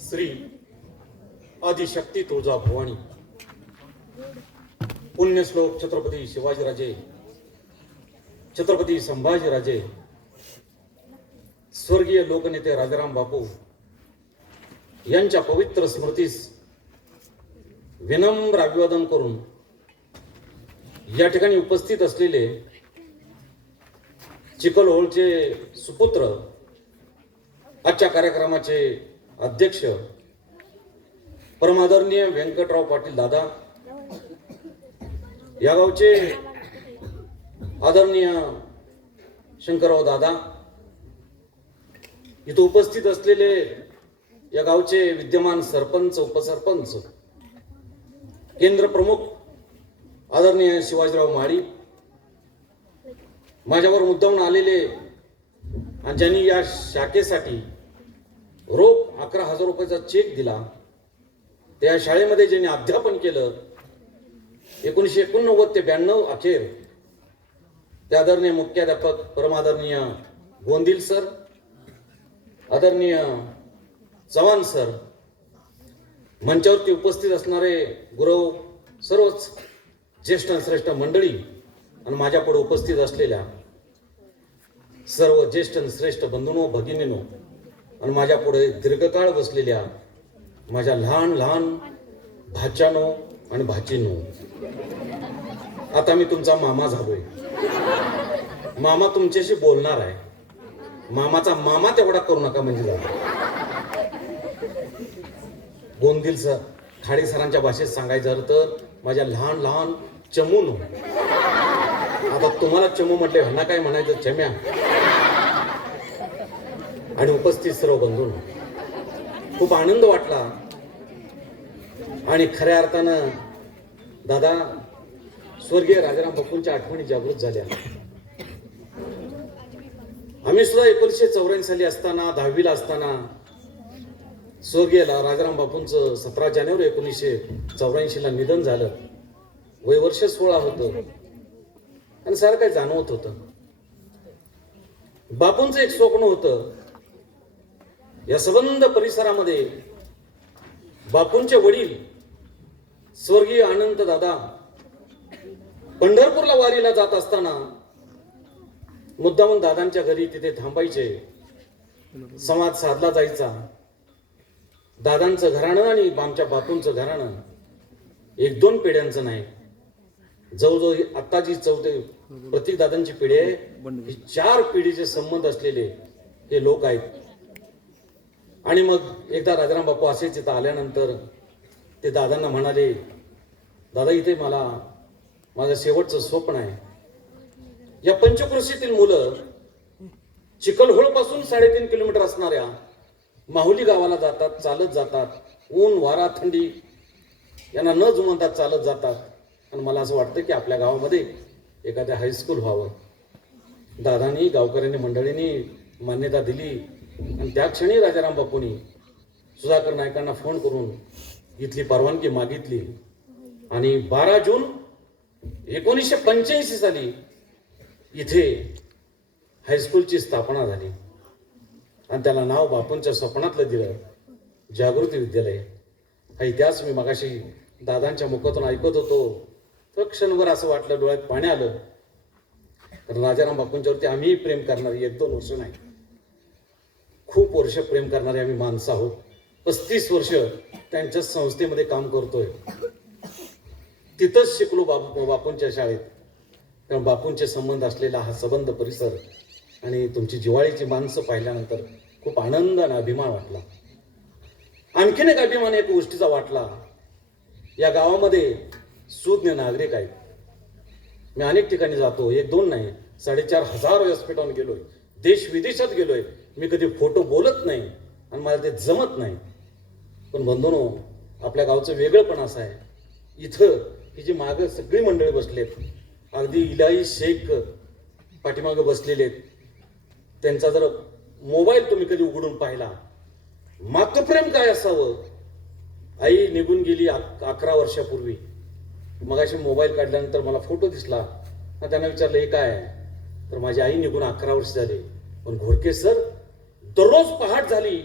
श्री आदिशक्ती तुळजा भवानी. पुण्यश्लोक छत्रपती शिवाजीराजे, छत्रपती संभाजीराजे, स्वर्गीय लोकनेते राजाराम बापू यांच्या पवित्र स्मृतीस विनम्र अभिवादन करून या ठिकाणी उपस्थित असलेले चिखलहोळचे सुपुत्र, आजच्या कार्यक्रमाचे अध्यक्ष परमादरणीय व्यंकटराव पाटील दादा, या गावचे आदरणीय शंकरराव दादा, इथे उपस्थित असलेले या गावचे विद्यमान सरपंच, उपसरपंच, केंद्र प्रमुख आदरणीय शिवाजीराव माळी, माझ्यावर मुद्दामून आलेले आणि ज्यांनी या शाखेसाठी रोख 11,000 रुपयाचा चेक दिला, त्या शाळेमध्ये ज्यांनी अध्यापन केलं 1989 ते 92 अखेर, ते आदरणीय मुख्याध्यापक परमादरणीय गोंदिल सर, आदरणीय चव्हाण सर, मंचावरती उपस्थित असणारे गुरव, सर्वच ज्येष्ठ आणि श्रेष्ठ मंडळी आणि माझ्या पुढे उपस्थित असलेल्या सर्व ज्येष्ठ आणि श्रेष्ठ बंधूंनो, भगिनींनो आणि माझ्या पुढे दीर्घकाळ बसलेल्या माझ्या लहान लहान भाच्यानो आणि भाचींनो. आता मी तुमचा मामा झालोय. मामा तुमच्याशी बोलणार आहे. मामाचा मामा तेवढा करू नका म्हणजे झालं. गोंदिल सर, खाडे सरांच्या भाषेत सांगायचं तर माझ्या लहान लहान चमूनो. आता तुम्हाला चमू म्हटले, ह्यांना काय म्हणायचं, चम्या. आणि उपस्थित सर्व बंधूंनो, खूप आनंद वाटला आणि खऱ्या अर्थानं दादा स्वर्गीय राजाराम बापूंच्या आठवणी जागृत झाल्या. आम्ही सुद्धा 1984 साली असताना, 10वीला असताना स्वर्गीय राजाराम बापूंचं 17 जानेवारी 1984 ला निधन झालं. वय वर्ष 16 होतं आणि सारं काही जाणवत होतं. बापूंचं एक स्वप्न होतं, या संबंध परिसरामध्ये बापूंचे वडील स्वर्गीय अनंत दादा पंढरपूरला वारीला जात असताना मुद्दामून दादांच्या घरी तिथे थांबायचे, संवाद साधला जायचा. दादांचं घराणं आणि आमच्या बापूंचं घराणं 1-2 पिढ्यांचं नाही, जवळजवळ आता जी प्रत्येक दादांची पिढी आहे, ही 4 पिढीचे संबंध असलेले हे लोक आहेत. आणि मग एकदा राजाराम बापू असेच इथं आल्यानंतर ते दादांना म्हणाले, दादा इथे मला माझं शेवटचं स्वप्न आहे. या पंचक्रोशीतील मुलं चिखलहोळ पासून 3.5 किलोमीटर असणाऱ्या माहुली गावाला जातात, चालत जातात. ऊन, वारा, थंडी यांना न जुमानता चालत जातात. आणि मला असं वाटतं की आपल्या गावामध्ये एखाद्या हायस्कूल व्हावं. दादांनी, गावकऱ्यांनी, मंडळींनी मान्यता दिली आणि त्या क्षणी राजाराम बापूंनी सुधाकर नायकांना फोन करून इथली परवानगी मागितली आणि 12 जून 1985 साली इथे हायस्कूलची स्थापना झाली आणि त्याला नाव बापूंच्या स्वप्नातलं दिलं, जागृती विद्यालय. हा इतिहास मी मगाशी दादांच्या मुखातून ऐकत होतो, तर क्षणभर असं वाटलं, डोळ्यात पाणी आलं. कारण राजाराम बापूंच्यावरती आम्ही प्रेम करणारी 1-2 वर्ष नाही, खूप वर्ष प्रेम करणारे आम्ही माणसं आहोत. 35 वर्ष त्यांच्या संस्थेमध्ये काम करतोय. तिथंच शिकलो बापूंच्या शाळेत. कारण बापूंचे संबंध असलेला हा संबंध परिसर आणि तुमची जिव्हाळीची माणसं पाहिल्यानंतर खूप आनंद आणि अभिमान वाटला. आणखीन एक अभिमान एक गोष्टीचा वाटला, या गावामध्ये सुज्ञ नागरिक आहेत. मी अनेक ठिकाणी जातो, 1-2 नाही, 4,500 व्यासपीठावर गेलोय, देश विदेशात गेलोय. मी कधी फोटो बोलत नाही आणि मला ते जमत नाही. पण बंधूंनो, आपल्या गावचं वेगळंपण असं आहे, इथं ही जी मागं सगळी मंडळी बसलेत, अगदी इलाही शेख पाठीमागं बसलेले आहेत. त्यांचा जर मोबाईल तुम्ही कधी उघडून पाहिला, मागचं प्रेम काय असावं. आई निघून गेली 11 वर्षापूर्वी. मग अशी मोबाईल काढल्यानंतर मला फोटो दिसला. त्यांना विचारलं, हे काय आहे? तर माझी आई निघून 11 वर्ष झाली. पण घोडके सर दररोज पहाट झाली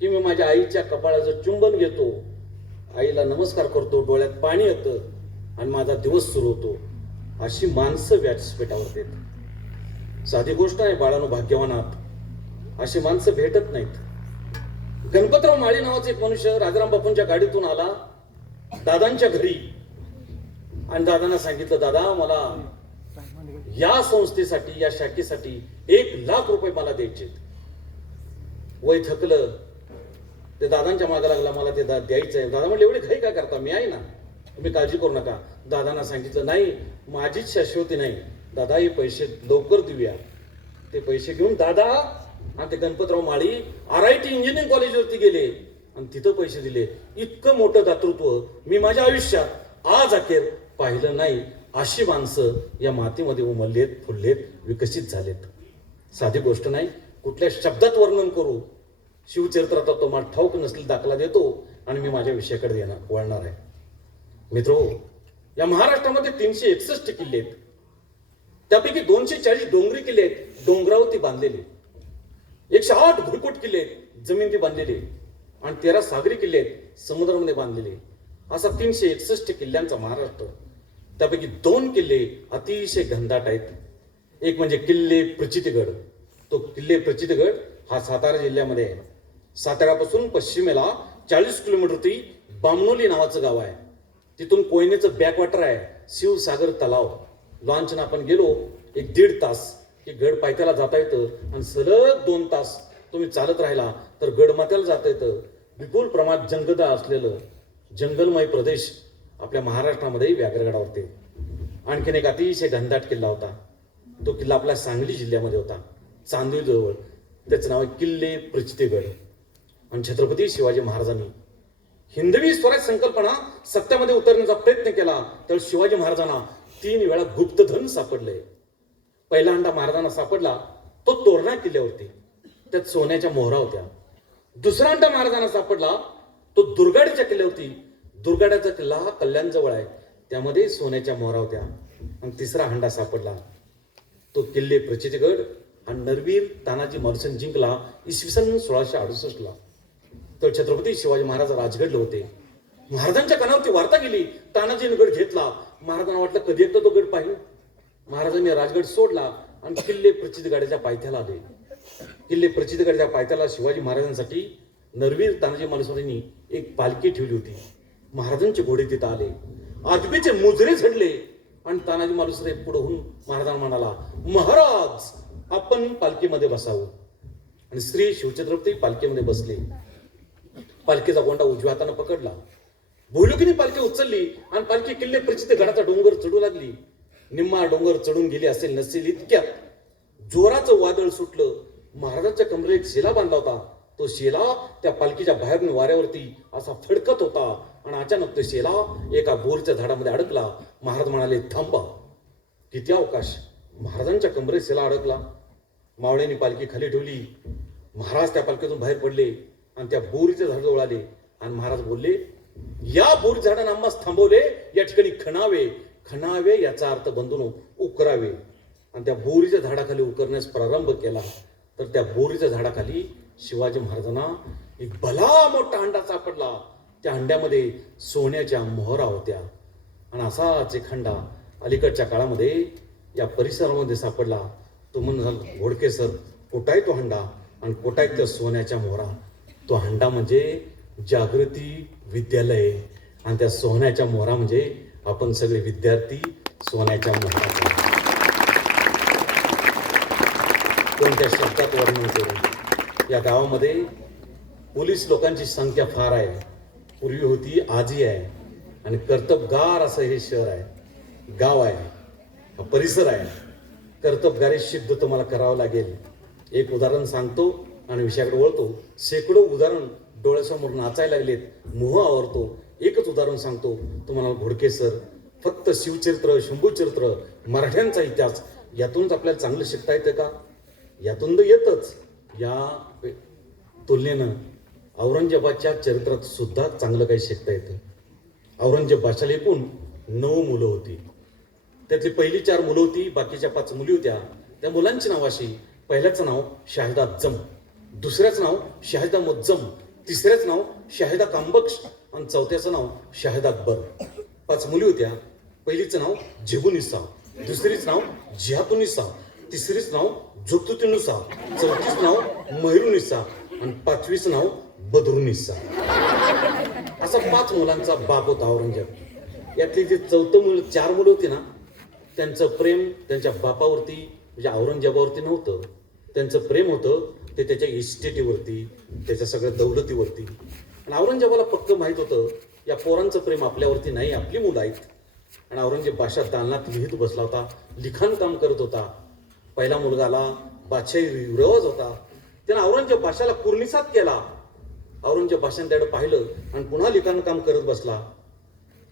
की मी माझ्या आईच्या कपाळाचं चुंबन घेतो, आईला नमस्कार करतो, डोळ्यात पाणी येतं आणि माझा दिवस सुरू होतो. अशी माणसं व्यासपीठावर येतात. साधी गोष्ट आहे बाळानो, भाग्यवान आहात. अशी माणसं भेटत नाहीत. गणपतराव माळी नावाचा एक मनुष्य राजाराम बापूंच्या गाडीतून आला दादांच्या घरी आणि दादांना सांगितलं, दादा मला या संस्थेसाठी, या शाखेसाठी 1,00,000 रुपये मला द्यायचे. वय थकलं, ते दादांच्या मागे लागला, मला ते द्यायचं आहे. दादा म्हणले, एवढी घाई काय करता, मी आहे ना, तुम्ही काळजी करू नका. दादांना सांगितलं, नाही माझीच शाश्वती नाही दादा, हे पैसे लवकर देऊया. ते पैसे घेऊन दादा आणि ते गणपतराव माळी RIT इंजिनिअरिंग कॉलेजवरती गेले आणि तिथं पैसे दिले. इतकं मोठं दातृत्व मी माझ्या आयुष्यात आज अखेर पाहिलं नाही. अशी माणसं या मातीमध्ये उमललेत, फुललेत, विकसित झालेत. साधी गोष्ट नाही, कुठल्या शब्दात वर्णन करू. शिवचरित्रात तुम्हाला ठाऊक नसलेला दाखला देतो आणि मी माझ्या विषयाकडे वळणार आहे. मित्रो, या महाराष्ट्रामध्ये 361 किल्ले आहेत. त्यापैकी 240 डोंगरी किल्ले आहेत, डोंगरावरती बांधलेले. 108 भुईकोट किल्ले आहेत, जमिनीवरती बांधलेले. आणि 13 सागरी किल्ले आहेत, समुद्रामध्ये बांधलेले. असा 361 किल्ल्यांचा महाराष्ट्र. त्यापैकी 2 किल्ले अतिशय घनदाट आहेत. एक म्हणजे किल्ले प्रचितगड. तो किल्ले प्रचितगड हा सातारा जिल्ह्यामध्ये आहे. साताऱ्यापासून पश्चिमेला 40 किलोमीटर बामणोली नावाचं गाव आहे. तिथून कोयनेचं बॅकवॉटर आहे, शिवसागर तलाव. लॉन्चनं आपण गेलो 1-1.5 तास की गड पायथ्याला जाता येतं आणि सलग 2 तास तुम्ही चालत राहिला तर गडमाथ्याला जाता येतं. विपुल प्रमाणात जंगदा असलेलं जंगलमय प्रदेश आपल्या महाराष्ट्रामध्ये व्याघ्रगडावरती. आणखीन एक अतिशय घनदाट किल्ला होता. तो किल्ला आपल्या सांगली जिल्ह्यामध्ये होता, चांदोलीजवळ. त्याचं नाव आहे किल्ले प्रचितगड. आणि छत्रपती शिवाजी महाराजांनी हिंदवी स्वराज संकल्पना सत्यामध्ये उतरण्याचा प्रयत्न केला तर शिवाजी महाराजांना 3 वेळा गुप्तधन सापडले. पहिला हंडा महाराजांना सापडला तो तोरणा किल्ल्यावरती, त्यात सोन्याच्या मोहरा होत्या. दुसरा हंडा महाराजांना सापडला तो दुर्गाडीच्या किल्ल्यावरती. दुर्गाड्याचा किल्ला हा कल्याणजवळ आहे, त्यामध्ये सोन्याच्या मोहरा होत्या. आणि तिसरा हंडा सापडला तो किल्ले प्रचितगड आणि नरवीर तानाजी मालुसरे जिंकला इसवी सन 1668ला. तर छत्रपती शिवाजी महाराज राजगडले होते. महाराजांच्या कानावरती वार्ता गेली, तानाजीने गड घेतला. महाराजांना वाटलं कधी एकदा तो गड पाहिजे. महाराजांनी राजगड सोडला आणि किल्ले प्रचितगडाच्या पायथ्याला आले. किल्ले प्रचितगडाच्या पायथ्याला शिवाजी महाराजांसाठी नरवीर तानाजी मालुसरेंनी एक पालखी ठेवली होती. महाराजांचे घोडे तिथं आले, आदबीचे मुजरे झडले आणि तानाजी मालुसरे पुढे होऊन महाराजांना म्हणाला, महाराज आपण पालखीमध्ये बसावं. आणि श्री शिवछत्रपती पालखीमध्ये बसले. पालखीचा गोंडा उजव्या हाताने पकडला. भुईलुकीने पालखी उचलली आणि पालखी किल्ले प्रचितगडाचा डोंगर चढू लागली. निम्मा डोंगर चढून गेली असेल नसेल इतक्यात जोराचं वादळ सुटलं. महाराजांच्या कमरेला एक शेला बांधला होता. तो शेला त्या पालखीच्या बाहेरून वाऱ्यावरती असा फडकत होता आणि अचानक तो शेला एका बोरच्या झाडामध्ये अडकला. महाराज म्हणाले, थांबा. किती अवकाश. महाराजांच्या कमरेत शेला अडकला. मावळ्यांनी पालखी खाली ठेवली. महाराज त्या पालखीतून बाहेर पडले आणि त्या बोरीच्या झाडाजवळ आले आणि महाराज बोलले, या बोरी झाडाने आम्हास थांबवले, या ठिकाणी खणावे. खणावे याचा अर्थ बंधून उकरावे. आणि त्या बोरीच्या झाडाखाली उकरण्यास प्रारंभ केला तर त्या बोरीच्या झाडाखाली शिवाजी महाराजांना एक भला मोठा हंडा सापडला. त्या हंड्यामध्ये सोन्याच्या मोहरा होत्या. आणि असाच एक हंडा अलीकडच्या काळामध्ये या परिसरामध्ये सापडला. तो म्हणाल, घोडके सर, कुठं आहे तो हंडा आणि कुठं आहे त्या सोन्याच्या मोहरा? तो हंडा म्हणजे जागृती विद्यालय आणि त्या सोन्याच्या मोहरा म्हणजे आपण सगळे विद्यार्थी सोन्याच्या मोहरा. कोणत्या शब्दात वर्णन करू? या गावामध्ये पोलीस लोकांची संख्या फार आहे. पूर्वी होती, आजही आहे. आणि कर्तबगार असं हे शहर आहे, गाव आहे, परिसर आहे. कर्तबगारी सिद्ध तुम्हाला करावं लागेल. एक उदाहरण सांगतो आणि विषयाकडे वळतो. शेकडो उदाहरण डोळ्यासमोर नाचायला लागलेत, मोह आवरतो. एकच उदाहरण सांगतो तुम्हाला, घोडके सर. फक्त शिवचरित्र, शंभूचरित्र, मराठ्यांचा इतिहास यातूनच आपल्याला चांगलं शिकता येतं का? यातून तर येतच. या तुलनेनं औरंगजेबाच्या चरित्रात सुद्धा चांगलं काही शिकता येतं. औरंगजेब बादशाला एकूण 9 मुलं होती. त्यातली पहिली 4 मुलं होती, बाकीच्या 5 मुली होत्या. त्या मुलांची नाव अशी, पहिल्याचं नाव शाहिदा जम, दुसऱ्याचं नाव शाहिदा मुज्जम, तिसऱ्याचं नाव शाहिदा कांबक्ष आणि चौथ्याचं नाव शाहिद अकबर. 5 मुली होत्या. पहिलीचं नाव झेबुनिसा, दुसरीच नाव जिहातुनिसा, तिसरीच नाव जुतुतुनिसा, चौथीच नाव महिरुनिसा आणि 5वीचं नाव बदरुनिसा. असा 5 मुलांचा बाप होता औरंगजेब. यातली जे 4 मुलं होती ना, त्यांचं प्रेम त्यांच्या बापावरती म्हणजे औरंगजेबावरती नव्हतं. त्यांचं प्रेम होतं ते त्याच्या इस्टेटीवरती, त्याच्या सगळ्या दौलतीवरती. आणि औरंगजेबाला पक्क माहीत होतं या पोरांचं प्रेम आपल्यावरती नाही, आपली मुलं आहेत. आणि औरंगजेब बादशाह दालनात लिहित बसला होता, लिखाण काम करत होता. पहिला मुलगा आला, बादशाही रिवाज होता. त्यानं औरंगजेब बादशाहला कुर्निसात केला. औरंगजेब बादशाहने त्याकडे पाहिलं आणि पुन्हा लिखाण काम करत बसला.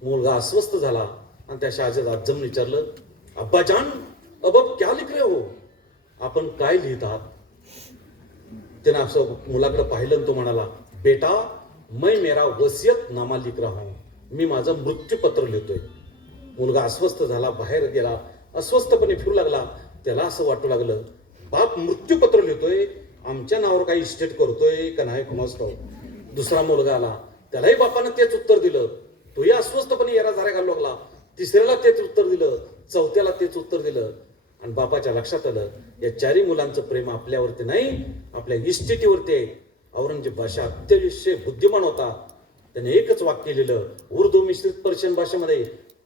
मुलगा अस्वस्थ झाला आणि त्या शहाजाद आजम विचारलं, अब्बाजान अब क्या लिख रहे हो, आपण काय लिहित आहात? त्यानं असं मुलाकडे पाहिलं आणि तो म्हणाला, बेटा मैं मेरा वसियत नामा लिख रहा हूं, मी माझं मृत्यूपत्र लिहितोय. मुलगा अस्वस्थ झाला, बाहेर गेला, अस्वस्थपणे फिरू लागला. त्याला असं वाटू लागलं, बाप मृत्यूपत्र लिहितोय, आमच्या नावावर काही इस्टेट करतोय का नाही कुणास ठाऊक. दुसरा मुलगा आला, त्यालाही बापानं तेच उत्तर दिलं. तोही अस्वस्थपणे येरा-झाऱ्या घालू लागला. तिसऱ्याला तेच उत्तर दिलं, चौथ्याला तेच उत्तर दिलं. आणि बापाच्या लक्षात आलं, या 4ही मुलांचं प्रेम आपल्यावरती नाही, आपल्या इस्टेटीवरती आहे. औरंगजेब बादशाह अतिशय बुद्धिमान होता. त्याने एकच वाक्य लिहिलं, उर्दू मिश्रित पर्शियन भाषेमध्ये,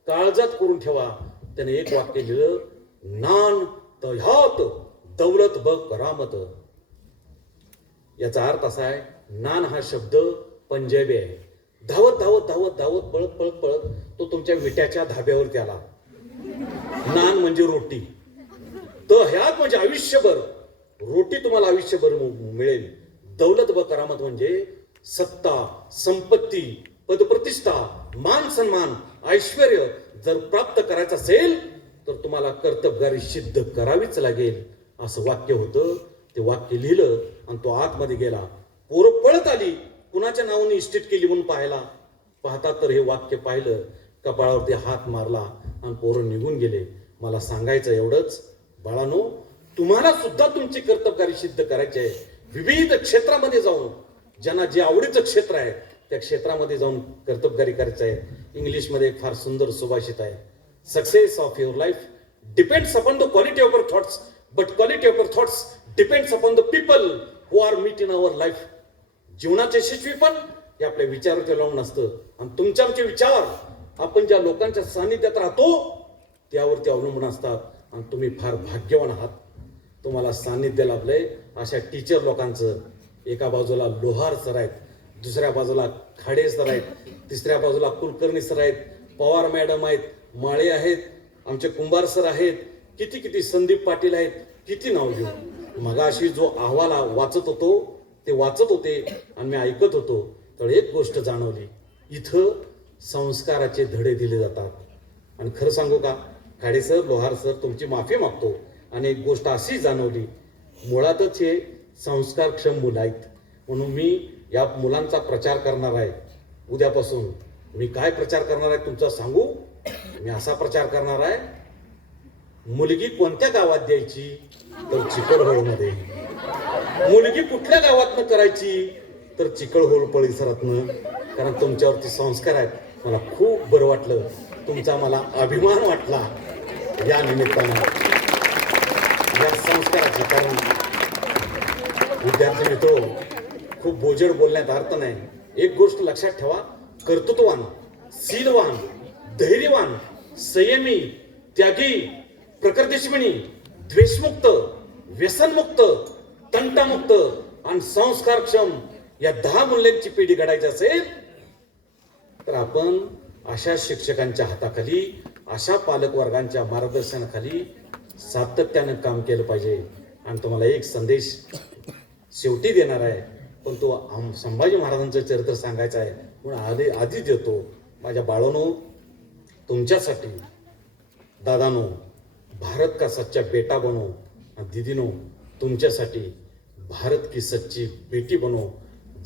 काळजात करून ठेवा. त्याने एक वाक्य लिहिलं, नान तह्यात दौलत ब करामत. याचा अर्थ असा आहे, नान हा शब्द पंजाबी आहे. धावत धावत धावत धावत पळत पळत पळत तो तुमच्या विट्याच्या धाब्यावरती आला. नान म्हणजे रोटी, तह्यात म्हणजे आयुष्यभर रोटी तुम्हाला आयुष्यभर मिळेल. दौलत व करामत म्हणजे सत्ता, संपत्ती, पदप्रतिष्ठा, मान सन्मान, ऐश्वर जर प्राप्त करायचं असेल तर तुम्हाला कर्तबगारी सिद्ध करावीच लागेल, असं वाक्य होतं. ते वाक्य लिहिलं आणि तो आतमध्ये गेला. पोरं पळत आली, कुणाच्या नावाने इस्टेट केली म्हणून पाहता तर हे वाक्य पाहिलं, कपाळावरती हात मारला आणि पोरं निघून गेले. मला सांगायचं एवढंच, बाळानो, तुम्हाला सुद्धा तुमची कर्तबगारी सिद्ध करायची आहे. विविध क्षेत्रामध्ये जाऊन, ज्यांना जे आवडीचं क्षेत्र आहे त्या क्षेत्रामध्ये जाऊन कर्तबगारी करायचं आहे. इंग्लिशमध्ये एक फार सुंदर सुभाषित आहे, success of your life depends upon the quality of your thoughts, but quality of your thoughts depends upon the people who are meet in our life. जीवनाचे यशस्वीपण हे आपल्या विचारावर लावून असतं. आणि तुमचे आमचे विचार आपण ज्या लोकांच्या सानिध्यात राहतो त्यावरती अवलंबून असतात. आणि तुम्ही फार भाग्यवान आहात, तुम्हाला सानिध्य लाभलंय अशा टीचर लोकांचं. एका बाजूला लोहार सर आहेत, दुसऱ्या बाजूला खाडे सर आहेत, तिसऱ्या बाजूला कुलकर्णी सर आहेत, पवार मॅडम आहेत, माळे आहेत, आमचे कुंभार सर आहेत, किती किती संदीप पाटील आहेत, किती नाव घेऊ. मगाशी जो अहवाल वाचत होतो ते वाचत होते आणि मी ऐकत होतो तर एक गोष्ट जाणवली, इथं संस्काराचे धडे दिले जातात. आणि खरं सांगू का खाडे सर, लोहार सर, तुमची माफी मागतो. आणि एक गोष्ट अशी जाणवली, मुळातच हे संस्कारक्षम मुलं आहेत म्हणून मी या मुलांचा प्रचार करणार आहे. उद्यापासून मी काय प्रचार करणार आहे तुमचा सांगू? मी असा प्रचार करणार आहे, मुलगी कोणत्या गावात द्यायची तर चिकलहोळमध्ये, मुलगी कुठल्या गावातनं करायची तर चिकलहोळ परिसरातनं. कारण तुमच्यावरती संस्कार आहेत. मला खूप बरं वाटलं, तुमचा मला अभिमान वाटला या निमित्तानं, या संस्काराचं. कारण विद्यार्थी मित्र, खूप बोजड बोलण्यात अर्थ नाही. एक गोष्ट लक्षात ठेवा, कर्तृत्ववान, शीलवान, धैर्यवान, संयमी, त्यागी, प्रकृतिशमनी, द्वेषमुक्त, व्यसनमुक्त, तंटामुक्त आणि संस्कारक्षम या 10 मूल्यांची पिढी घडायची असेल तर आपण अशा शिक्षकांच्या हाताखाली, अशा पालकवर्गांच्या मार्गदर्शनाखाली सातत्यानं काम केलं पाहिजे. आणि तुम्हाला एक संदेश शेवटी देणार आहे, पण तो संभाजी महाराजांचं चरित्र सांगायचं आहे म्हणून आधी देतो. माझ्या बाळांनो, तुमच्यासाठी, दादानो, भारत का सच्चा बेटा बनो, आणि दीदीनो तुमच्यासाठी भारत की सच्ची बेटी बनो.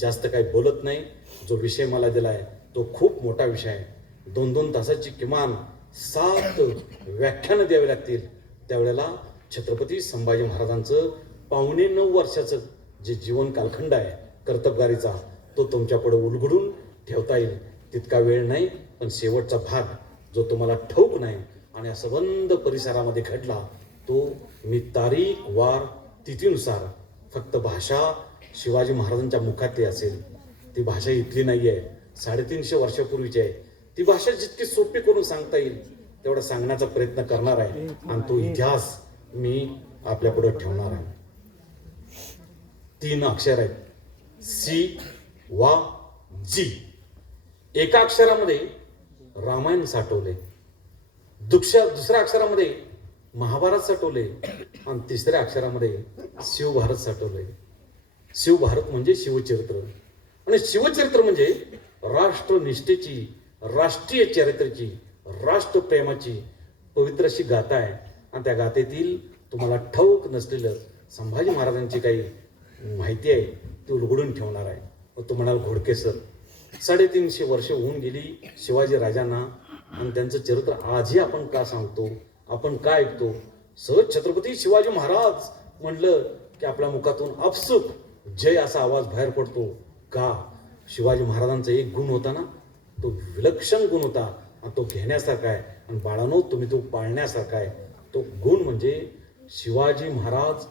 जास्त काही बोलत नाही. जो विषय मला दिलाय तो खूप मोठा विषय आहे. 2-2 तासाची किमान 7 व्याख्यानं द्यावी लागतील. त्यावेळेला छत्रपती संभाजी महाराजांचं 9.25 वर्षाचं जे जीवन कालखंड आहे कर्तबगारीचा, तो तुमच्यापुढे उलगडून ठेवता येईल तितका वेळ नाही. पण शेवटचा भाग जो तुम्हाला ठाऊक नाही आणि असं बंद परिसरामध्ये घडला तो मी तारीख वार तिथीनुसार फक्त भाषा शिवाजी महाराजांच्या मुखातली असेल. ती भाषा इथली नाही आहे, 350 वर्षापूर्वीची आहे. ती भाषा जितकी सोपी करून सांगता येईल तेवढा सांगण्याचा प्रयत्न करणार आहे आणि तो इतिहास मी आपल्यापुढे ठेवणार आहे. 3 अक्षर आहेत, सी वा जी. एका अक्षरामध्ये रामायण साठवले, दुसऱ्या अक्षरामध्ये महाभारत साठवले आणि तिसऱ्या अक्षरामध्ये शिवभारत साठवले. शिवभारत म्हणजे शिवचरित्र आणि शिवचरित्र म्हणजे राष्ट्रनिष्ठेची, राष्ट्रीय चरित्रेची, राष्ट्रप्रेमाची पवित्र अशी गाथा आहे. आणि त्या गाथेतील तुम्हाला ठाऊक नसलेलं संभाजी महाराजांची काही माहिती आहे ती उलगडून ठेवणार आहे. मग तो म्हणाल घोडके सर 350 वर्ष होऊन गेली शिवाजी राजांना आणि त्यांचं चरित्र आजही आपण का सांगतो, आपण का ऐकतो? सहज छत्रपती शिवाजी महाराज म्हटलं की आपल्या मुखातून आपसूक जय असा आवाज बाहेर पडतो. का? शिवाजी महाराजांचा एक गुण होता ना, तो विलक्षण गुण होता आणि तो घेण्यासारखा आहे आणि बाळांनो तुम्ही तो पाळण्यासारखा आहे. तो गुण म्हणजे शिवाजी महाराज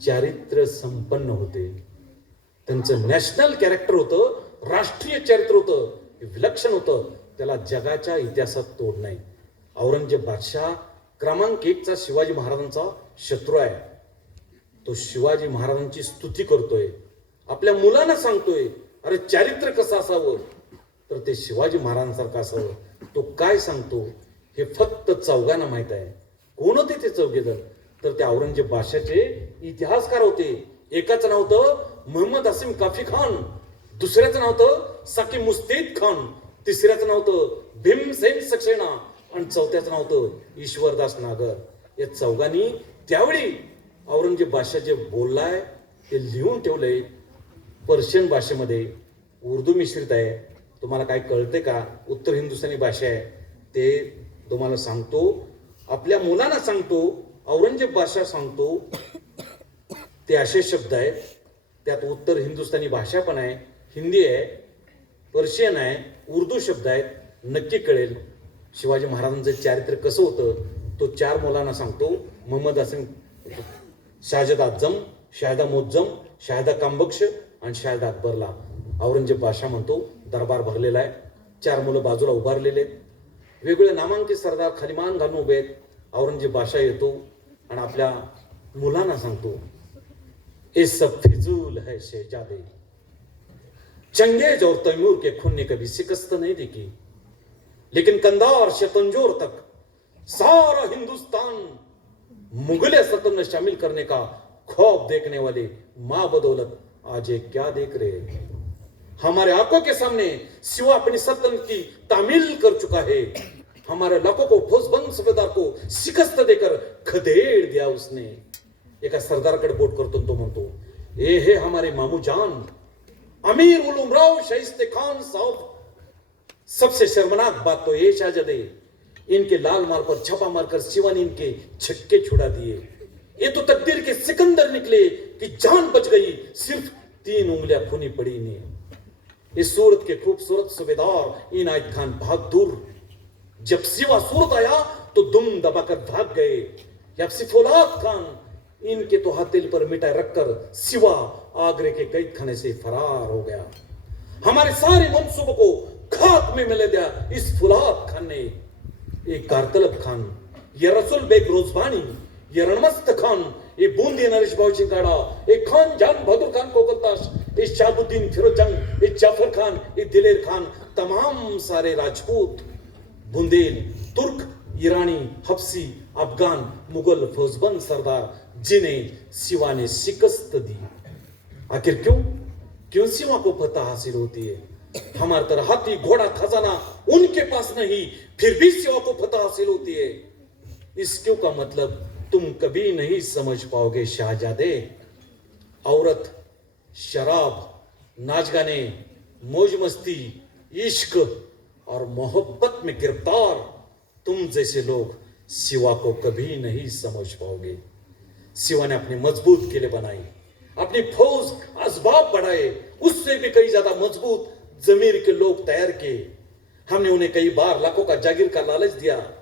चारित्र्य संपन्न होते. त्यांचं नॅशनल कॅरेक्टर होतं, राष्ट्रीय चरित्र होतं, विलक्षण होतं. त्याला जगाच्या इतिहासात तोड नाही. औरंगजेब बादशाह क्रमांक 1चा शिवाजी महाराजांचा शत्रू आहे. तो शिवाजी महाराजांची स्तुती करतोय, आपल्या मुलांना सांगतोय अरे चारित्र्य कसं असावं तर ते शिवाजी महाराजांसारखं असावं. तो काय सांगतो हे फक्त चौघांना माहित आहे. कोण होते ते चौघेजण? तर ते औरंगजेब बादशाहचे इतिहासकार होते. एकाचं नाव होतं मोहम्मद हसीम काफी खान, दुसऱ्याचं नाव होतं साकी मुस्तैद खान, तिसऱ्याचं नाव होतं भीमसेन सक्सेना आणि चौथ्याचं नाव होतं ईश्वरदास नागर. या चौघांनी त्यावेळी औरंगजेब बादशाह जे बोललाय ते लिहून ठेवलंय पर्शियन भाषेमध्ये, उर्दू मिश्रित आहे. तुम्हाला काय कळते का? उत्तर हिंदुस्थानी भाषा आहे. ते तुम्हाला सांगतो, आपल्या मुलांना सांगतो, औरंगजेब बादशाह सांगतो. ते असे शब्द आहेत, त्यात उत्तर हिंदुस्थानी भाषा पण आहे, हिंदी आहे, पर्शियन आहे, उर्दू शब्द आहेत. नक्की कळेल शिवाजी महाराजांचं चारित्र्य कसं होतं. तो 4 मुलांना सांगतो, मोहम्मद हसन, शाहजादा आजम, शाहिदा मोज्जम, शाहिदा कांबक्ष आणि शाहिदा अकबरला. औरंगजेब बादशाह म्हणतो दरबार भरलेला आहे, 4 मुलं बाजूला उभारलेले आहेत, वेगवेगळे नामांकित सरदार खाली मान घालून उभे आहेत. औरंगजेब बादशाह येतो आणि आपल्या मुलांना सांगतो, ये सब फिजूल है शहजादे, चंगेज और तैमूर के खून ने कभी शिकस्त नहीं देखी, लेकिन कंधार से तंजौर तक सारा हिंदुस्तान मुगल सल्तनत में शामिल करने का ख्वाब देखने वाले मां बदौलत आज ये क्या देख रहे हैं? हमारे आंखों के सामने सिवा अपनी सल्तनत की तामील कर चुका है. हमारे लाखों को फौजबंद सूबेदार को शिकस्त देकर खदेड़ दिया उसने. एका सरदाराकडे बोट करतो तो म्हणतो, ये है हमारे मामू जान अमीर उल उमराव शाइस्ते खान साहब. सबसे शर्मनाक बात तो ये शाहजादे, इनके लाल माल पर छापा मारकर सिवा ने इनके छक्के छुड़ा दिए. ये तो तकदीर के सिकंदर निकले कि जान बच गई, सिर्फ 3 उंगलियां खूनी पड़ी इन्हें. इस सूरत के खूबसूरत सूबेदार इनायत खान बहादुर जब सिवा सूरत आया तो दुम दबाकर भाग गए. जब सिफोलात खान इनके तो हथेली पर मिठाई रखकर सिवा आगरे के कैद खाने से फरार हो गया. हमारे सारे मंसूबों को खाक में मिला दिया इस फुलात खान ने. एक कारतलब खान, ये रसूल बेग रोजबानी, ये रणमस्त खान, ये बूंदी नरेश भाऊ चिंकाड़ा, ये खान जान बहादुर खान कोकलताश, ये शाहबुद्दीन फिरोज जंग, ये जाफर खान, ये दिलेर खान, तमाम सारे राजपूत, बुंदेल, तुर्क, ईरानी, हफ्सी, अफगान, मुगल फौजबंद सरदार जिन्हें सिवा ने शिकस्त दी. आखिर क्यों? क्यों सिवा को फतह हासिल होती है? हमारे तरह हाथी घोड़ा खजाना उनके पास नहीं, फिर भी सिवा को फतह हासिल होती है. इस क्यों का मतलब तुम कभी नहीं समझ पाओगे शाहजादे. औरत, शराब, नाच गाने, मौज मस्ती, इश्क और मोहब्बत में गिरफ्तार तुम जैसे लोग सिवा को कभी नहीं समझ पाओगे. सिवा ने अपने मजबूत किले बनाए, अपनी फौज असबाब बढ़ाए उससे भी कई ज्यादा मजबूत जमीर के लोग तैयार किए। हमने उन्हें कई बार लाखों का जागीर का लालच दिया,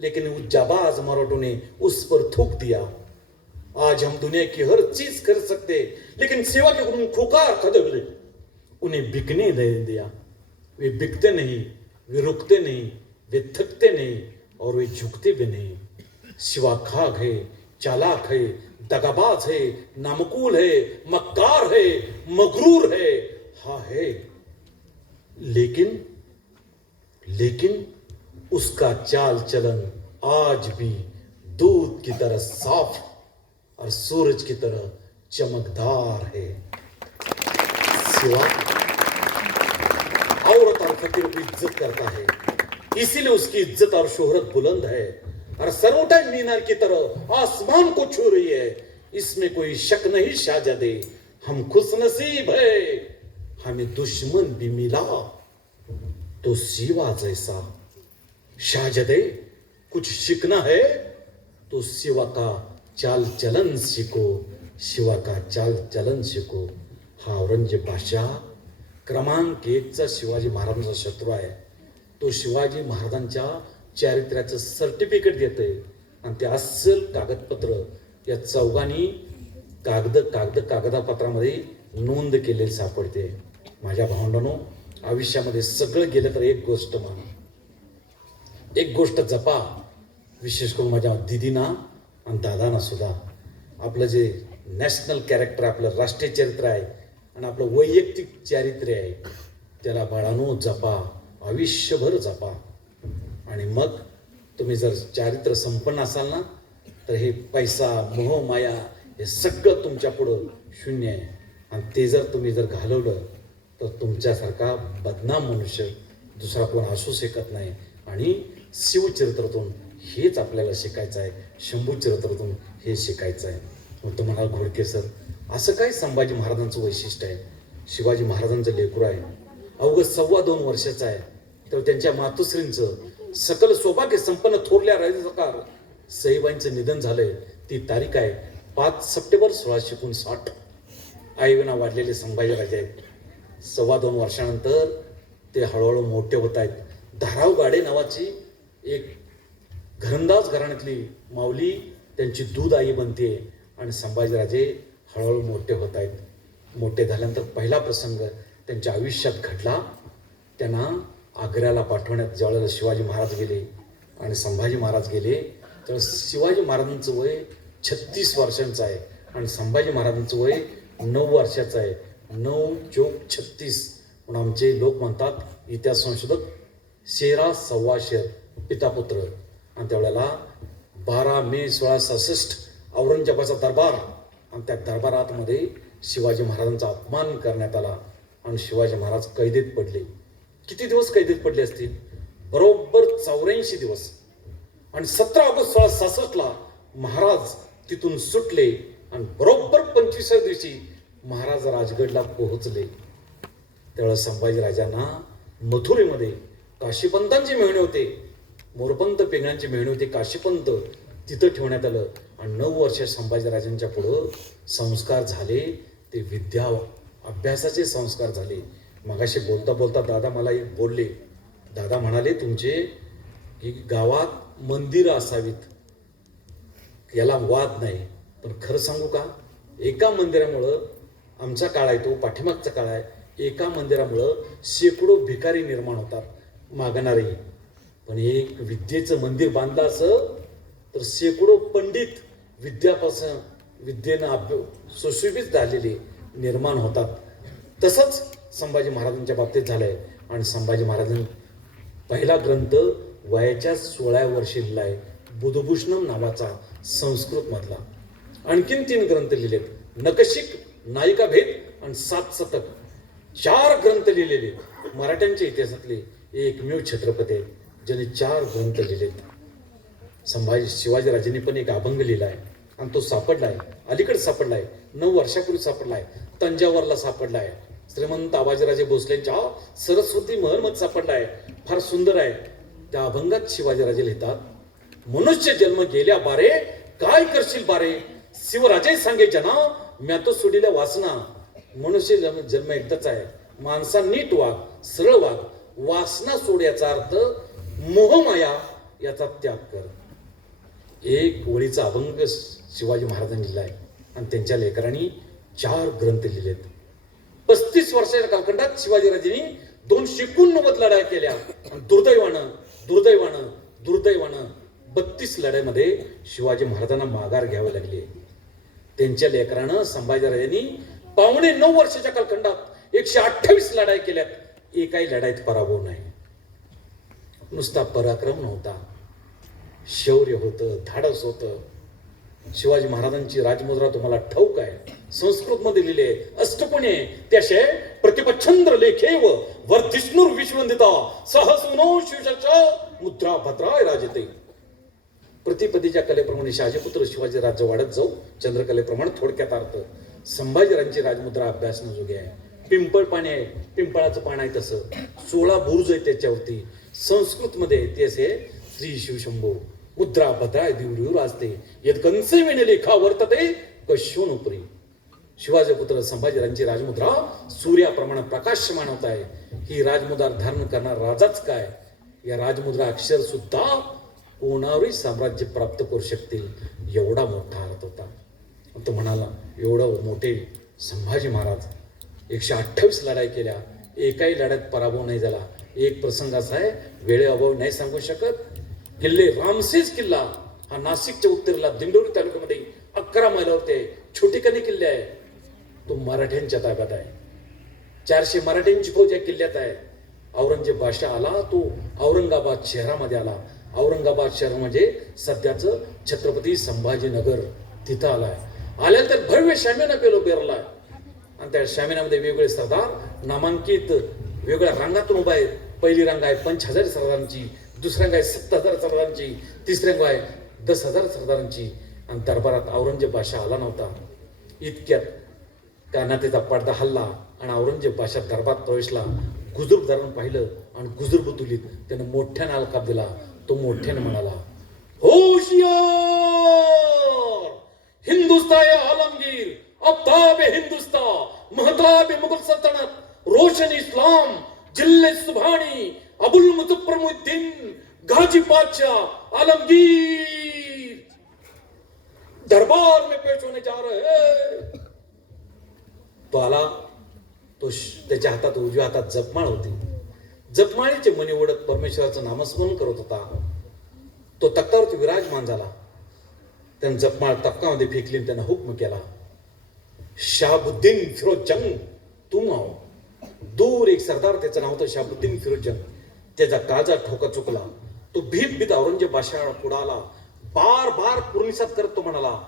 लेकिन उस जाबाज मराठों ने उस पर थूक दिया। आज हम दुनिया की हर चीज कर सकते, लेकिन सेवा के गुरु खुकार खदबले उन्हें बिकने नहीं दिया। वे बिकते नहीं, वे रुकते नहीं, वे थकते नहीं और वे झुकते भी नहीं। शिवा खाग है, चालाक है, दगाबाज है, नामकूल है, मक्कार है, मगरूर है, हाँ है, लेकिन उसका चाल चलन आज भी दूध की तरह साफ और सूरज की तरह चमकदार है। शिवा औरत और फकीर की इज्जत करता है, इसीलिए उसकी इज्जत और शोहरत बुलंद है और सर्वोदय मीनार की तरह आसमान को छू रही है। इसमें कोई शक नहीं शाहजादे, हम खुशनसीब है, हमें दुश्मन भी मिला तो शिवा जैसा। शाहजादे, कुछ सीखना है तो शिवा का चाल चलन सीखो, शिवा का चाल चलन सीखो। हा औरंगजेब बादशाह क्रमांक 1चा शिवाजी महाराजांचा शत्रू आहे। तो शिवाजी महाराजांच्या चारित्र्याचं सर्टिफिकेट देतोय आणि ते अस्सल कागदपत्र या चौघांनी कागदपत्रामध्ये नोंद केलेली सापडते। माझ्या भावंडांनो, आयुष्यामध्ये सगळं गेलं तर एक गोष्ट माना, एक गोष्ट जपा, विशेष करून माझ्या दीदीना आणि दादांना सुद्धा। आपलं जे नॅशनल कॅरेक्टर, आपलं राष्ट्रीय चरित्र आहे आणि आपलं वैयक्तिक चारित्र्य आहे, त्याला बाळांनो जपा, आयुष्यभर जपा। आणि मग तुम्ही जर चारित्र्य संपन्न असाल ना, तर हे पैसा, मोह, माया हे सगळं तुमच्या पुढं शून्य आहे। आणि ते जर तुम्ही जर घालवलं तर तुमच्यासारखा बदनाम मनुष्य दुसरा कोण असू शकत नाही। आणि शिवचरित्रातून हेच आपल्याला शिकायचं आहे, शंभू चरित्रातून हे शिकायचं आहे। मग तुम्हाला घोडके सर, असं काय संभाजी महाराजांचं वैशिष्ट्य आहे? शिवाजी महाराजांचं लेकरू आहे, अवघं 2.25 वर्षाचं आहे, तर त्यांच्या मातोश्रींचं सकल सौभाग्य संपन्न थोरल्या राजकार सईबाईंचं निधन झालंय। ती तारीख आहे 5 सप्टेंबर 1659। आईविना वाढलेले संभाजीराजे आहेत। 2.25 वर्षानंतर ते हळूहळू मोठे होत आहेत। धाराव गाडे नावाची एक घरंदाज घराण्यातली माऊली त्यांची दूध आई बनते आणि संभाजीराजे हळूहळू मोठे होत आहेत। मोठे झाल्यानंतर पहिला प्रसंग त्यांच्या आयुष्यात घडला। त्यांना आग्र्याला पाठवण्यात ज्यावेळेला शिवाजी महाराज गेले आणि संभाजी महाराज गेले, तर शिवाजी महाराजांचं वय 36 वर्षांचं आहे आणि संभाजी महाराजांचं वय 9 वर्षाचं आहे। 9 + 36 म्हणून आमचे लोक म्हणतात, इतिहास संशोधक, शेरा सव्वा शेर, पिता पुत्र। आणि त्यावेळेला 12 मे 1666 औरंगजेबाचा दरबार, आणि त्या दरबारामध्ये शिवाजी महाराजांचा अपमान करण्यात आला आणि शिवाजी महाराज कैदेत पडले। किती दिवस कैदेत पडले असतील? बरोबर 84 दिवस। आणि 17 ऑगस्ट 1666 महाराज तिथून सुटले आणि बरोबर 25व्या दिवशी महाराज राजगडला पोहोचले। त्यावेळेस संभाजीराजांना मथुरेमध्ये काशीपंतांची मेहणे होते, मोरपंत पेंगणांची मेहणे होते, काशीपंत तिथं ठेवण्यात आलं। आणि 9 वर्ष संभाजीराजांच्या पुढं संस्कार झाले, ते विद्या अभ्यासाचे संस्कार झाले। मगाशी बोलता बोलता दादा मला एक बोलले, दादा म्हणाले तुमचे की गावात मंदिरं असावीत, याला वाद नाही, पण खरं सांगू का, एका मंदिरामुळं, आमचा काळ आहे तो पाठीमागचा काळ आहे, एका मंदिरामुळं शेकडो भिकारी निर्माण होतात मागणारे। पण एक विद्येचं मंदिर बांधलं असं तर शेकडो पंडित विद्येनं सुशोभित झालेले निर्माण होतात। तसंच संभाजी महाराजांच्या बाबतीत झालंय। आणि संभाजी महाराजांनी पहिला ग्रंथ वयाच्या 16व्या वर्षी लिहिलाय, बुधभूषणम नावाचा संस्कृत मधला। आणखीन 3 ग्रंथ लिहिलेत, नकशिक, नायिका भेद आणि 7 शतक, 4 ग्रंथ लिहिलेले। मराठ्यांच्या इतिहासातले एकमेव छत्रपती आहेत ज्यांनी 4 ग्रंथ लिहिलेत। शिवाजीराजांनी पण एक अभंग लिहिलाय आणि तो सापडलाय, अलीकडे सापडलाय, 9 वर्षापूर्वी सापडलाय, तंजावरला सापडलाय। श्रीमंत आबाजीराजे भोसलेंच्या सरस्वती महलमध्ये सापडलाय, फार सुंदर आहे। त्या अभंगात शिवाजीराजे लिहितात, मनुष्य जन्म गेल्या बारे, काय करशील बारे, शिवराजे सांगे जना, म्या तो सोडिल्या वासना, मनुष्य जन्म एकदाच आहे. माणसा नीट वाग, सरळ वाग, वासना सोड याचा अर्थ मोहमाया याचा त्याग कर. एक ओळीचा अभंग शिवाजी महाराजांनी लिहिला आहे आणि त्यांच्या लेकरांनी 4 ग्रंथ लिहिलेत. 35 वर्षाच्या कालखंडात शिवाजीराजांनी 289 लढाई केल्या आणि दुर्दैवानं 32 लढाईमध्ये शिवाजी महाराजांना माघार घ्यावी लागली. त्यांच्या लेकरानं संभाजीराजांनी 9.25 वर्षाच्या कालखंडात 128 लढाई केल्यात. एकाही लढाईत पराभव नाही. नुसता पराक्रम नव्हता, शौर्य होतं, धाडस होतं. शिवाजी महाराजांची राजमुद्रा तुम्हाला ठाऊक आहे, संस्कृत मध्ये लिहिले अष्टपुणे त्याशे प्रतिपछंद्र लेखेव वर्धिष्णुर विश्वंदिता सहसुनो शिवशाच्या मुद्रा भद्राय राजते. प्रतिपदीच्या कलेप्रमाणे शहाजीपुत्र शिवाजी राज्य वाढत जाऊ. चंद्रकलेप्रमाणे थोडक्यात अर्थ संभाजीराजांची राजमुद्रा अभ्यासण्याजोगी आहे. पिंपळ पाणी आहे, पिंपळाचं पान आहे तसं 16 बुरुज आहे त्याच्यावरती. संस्कृत मध्ये ते असे श्री शिवशंभो मुद्रा भद्राय दिवडीवर असते यद्गंसेविने लेखा वर्तते कश्योनुपरी. शिवाजी पुत्र संभाजीराजांची राजमुद्रा सूर्याप्रमाणे प्रकाशमान होत आहे. ही राजमुद्रा धारण करणार राजाच काय, या राजमुद्रा अक्षर सुद्धा कोणावरही साम्राज्य प्राप्त करू शकतील एवढा मोठा अर्थ होता. तो म्हणाला एवढं मोठे संभाजी महाराज 128 लढाई केल्या, एकाही लढ्यात पराभव नाही झाला. एक प्रसंग असा आहे, वेळेअभावी नाही सांगू शकत. किल्ले रामसेज किल्ला हा नाशिकच्या उत्तरेला दिंडोरी तालुक्यामध्ये 11 मैलावरती आहे. छोटेखानी किल्ले आहे. तो मराठ्यांच्या ताब्यात आहे. 400 मराठ्यांची फौज या किल्ल्यात आहे. औरंगजेब बादशाह आला, तो औरंगाबाद शहरामध्ये आला. औरंगाबाद शहर म्हणजे सध्याचं छत्रपती संभाजीनगर तिथं आलाय. आल्या तर भव्य शामियाना पेरलाय आणि त्या शामियानामध्ये वेगवेगळे सरदार नामांकित वेगळ्या रांगातून उभा आहेत. पहिली रांग आहे 5000 सरदारांची, दुसरी रांग आहे 7000 सरदारांची, तिसरी रांग आहे 10,000 सरदारांची. आणि दरबारात औरंगजेब बादशाह आला नव्हता. इतक्यात कानातेचा पडदा हल्ला आणि औरंगजेब बादशाह दरबारात प्रवेशला. गुजरबदारानं पाहिलं आणि गुजरबतुलीत त्यानं मोठ्यानं अलकाप दिला. तो मोठ्यानं म्हणाला, होशियार हिंदुस्तान आलमगीर, आफ्ताब हिंदुस्तान, महताब मुगल सल्तनत, रोशन इस्लाम, जिल्ले सुभानी, अबुल मुजफ्फरउद्दीन, गाजी बादशाह आलमगीर दरबार में पेश होने जा रहे हैं. तो आला. तो त्याच्या हातात उजव्या हातात जपमाळ होती. जपमाळीचे मणी ओढत परमेश्वराचं नामस्मरण करत होता. तो तख्तावरती विराजमान झाला. त्यानं जपमाळ तख्तामध्ये फेकली. त्यानं हुक्म केला, शहाबुद्दीन फिरोज जंग तुम आओ. दूर एक सरदार, त्याचं नाव होतं शहाबुद्दीन फिरोज जंग. त्याचा काळजा ठोका चुकला. तो भीत औरंगजेब बादशाह पुढे आला. बार पुरनिसाद करत तो म्हणाला,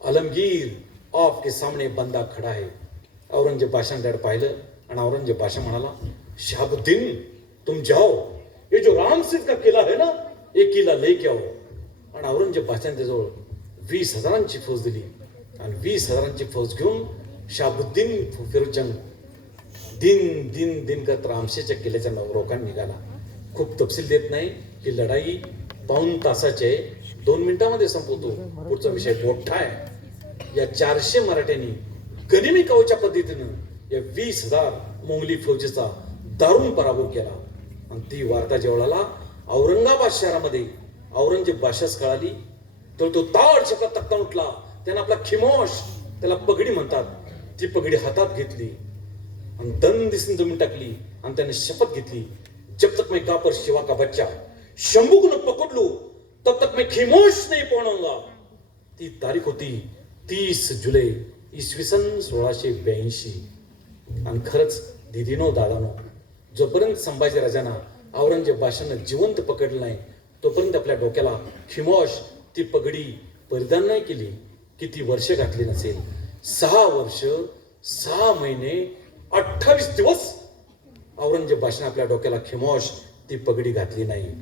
आलमगीर आपके सामने बंदा खड़ा है. औरंगजेब बादशाहकडे पाहिलं आणि औरंगजेब बादशाह म्हणाला, शहाबुद्दीन तुम जाओ, ये जो रामसेज का किला है ना, ये किला लेके आओ. आणि औरंगजेब बादशाहने त्याजवळ 20,000ची फौज दिली आणि 20,000ची फौज घेऊन शहाबुद्दीन फिरोज जंग दिन करत रामसेजच्या किल्ल्याच्या रोखान निघाला. खूप तपशील देत नाही. ही लढाई 2 तासाची आहे, 2 मिनिटांमध्ये संपवतो. पुढचा विषय मोठा आहे. या 400 मराठ्यांनी गनिमी कवच्या पद्धतीनं या 20,000 मोंगली फौजेचा दारुण पराभव केला. आणि ती वार्ता जेवढाला औरंगाबाद शहरामध्ये औरंगजेब बादशाहस कळाली तर तो ताडशका तख्ता उठला. त्यानं आपला खिमोश, त्याला पगडी म्हणतात, ती पगडी हातात घेतली आणि दन दिसून जमीन टाकली आणि त्याने शपथ घेतली, जब तक मैं कापर शिवा का बच्चा शंभू को न पकड़ लू तब तक मैं खिमोश नहीं पहुंचूंगा. ती तारीख होती 30 जुलै इसवी सन 1682. आणि खरंच दिदीनो दादानो, जोपर्यंत संभाजी राजांना औरंगजेब बादशाहनं जिवंत पकडलं नाही तोपर्यंत आपल्या डोक्याला खिमोश, ती पगडी परिधान नाही केली. किती वर्ष घातली नसेल, 6 वर्ष 6 महिने 28 दिवस औरंगजेब बादशाह आपल्या डोक्याला खिमोश, ती पगडी घातली नाही.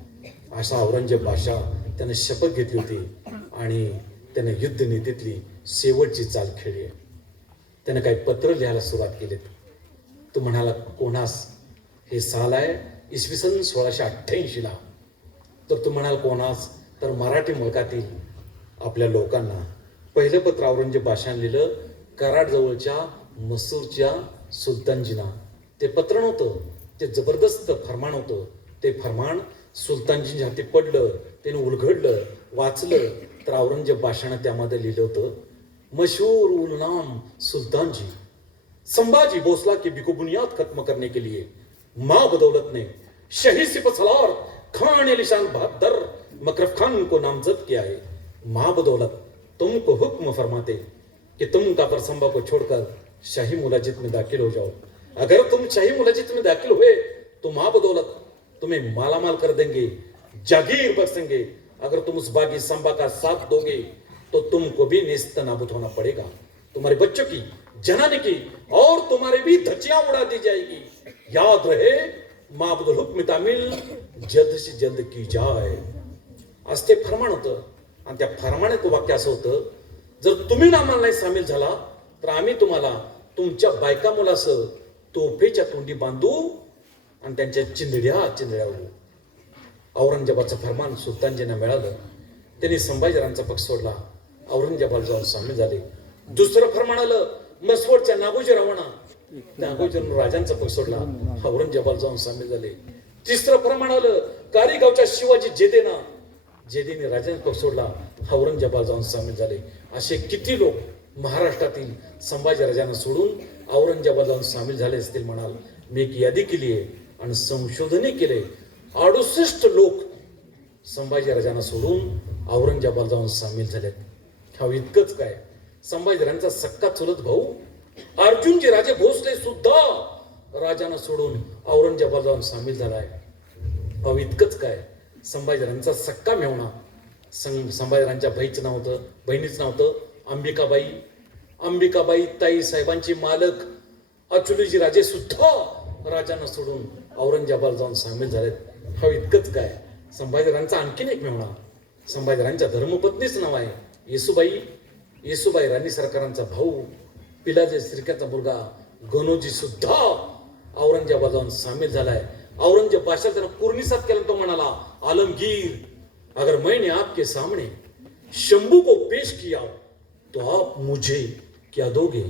असा औरंगजेब बादशाह त्याने शपथ घेतली होती आणि त्याने युद्ध नीतीतली शेवटची चाल खेळली. त्याने काही पत्र लिहायला सुरुवात केली. तो म्हणाला, कोणास, हे साल आहे इसवी सन 1688ला. तर तो म्हणाल कोणास, तर मराठी मुलकातील आपल्या लोकांना. पहिलं पत्र औरंगजेब बादशाहने लिहिलं कराड जवळच्या मसूरच्या सुलतानजीना. ते पत्र नव्हतं, ते जबरदस्त फरमान होतं. ते फरमान सुलतानजींच्या हाती पडलं, त्याने उलगडलं, वाचलं तर औरंगजेब बादशाहनं त्यामध्ये लिहिलं होतं, मशहूर उल नाम सुल्तान जी संभाजी भोसला की बिको बुनियाद खत्म करने के लिए मां बदौलत ने शहीद सिपह सलार खान अलीशान बहादुर मकरफ खान को नामजद किया है. मां बदौलत तुमको हुक्म फरमाते कि तुम काफर संभा को छोड़कर शाही मुलाजिद में दाखिल हो जाओ. अगर तुम शाही मुलाजिद में दाखिल हुए तो मां बदौलत तुम्हें मालामाल कर देंगे, जागीर बख्शेंगे. अगर तुम उस बागी संभा का साथ दोगे तो तुमको भी नेस्त नाबूद होना पड़ेगा. तुम्हारे बच्चों की, जनाने की और तुम्हारे भी धज्जियां उड़ा दी जाएगी. याद रहे माबुदुल हुक्म तामील जल्द से जल्द की जाए. आज ते फरमान होतं आणि त्या फरमानात वाक्य असं होतं, जर तुम्ही आम्हाला नाही सामील झाला तर आम्ही तुम्हाला तुमच्या बायका मुलासह तोफेच्या तोंडी बांधू आणि त्यांच्या चिंधड्या उडवू. औरंगजेबाचं फरमान सुलतानजींना मिळालं. त्यांनी संभाजीराजांचा पक्ष सोडला, औरंगजेबाला जाऊन सामील झाले. दुसरं फरमान आलं मसवडच्या नागोजीवरून राजांचा पक्ष सोडला, औरंगजेबाला जाऊन सामील झाले. तिसरं फरमान आलं कारीगावच्या शिवाजी जेदेने राजांचा पक्ष सोडला, औरंगजेबाला जाऊन सामील झाले. असे किती लोक महाराष्ट्रातील संभाजीराजांना सोडून औरंगजेबाला जाऊन सामील झाले असतील म्हणाल. मी एक यादी केली आहे आणि संशोधनही केले. 68 लोक संभाजीराजांना सोडून औरंगजेबाला जाऊन सामील झालेत. हा इतकंच काय, संभाजीराजांचा सक्का चुलत भाऊ अर्जुनजी राजे भोसले सुद्धा राजांना सोडून औरंगजेबाला जाऊन सामील झालाय. हा इतकंच काय, संभाजीराजांचा सक्का मेवणा संभाजीराजांच्या बहिणीचं नाव होतं अंबिकाबाई ताई साहेबांची मालक अचुलीजी राजे सुद्धा राजांना सोडून औरंगजेबाला जाऊन सामील झालेत. हा इतकंच काय, संभाजीराजांचा आणखीन एक मेवणा संभाजीराजांच्या धर्मपत्नीचं नाव आहे येसुबाई राणी सरकारांचा भाऊ पिलाजी श्रीक्याचा मुलगा गणोजी सुद्धा औरंगजेबाला जाऊन सामील झालाय. औरंगजेब बादशाह त्यानं कुर्निसात केला. तो म्हणाला, आलमगीर अगर मैंने आपके सामने शंभू को पेश किया तो आप मुझे क्या दोगे.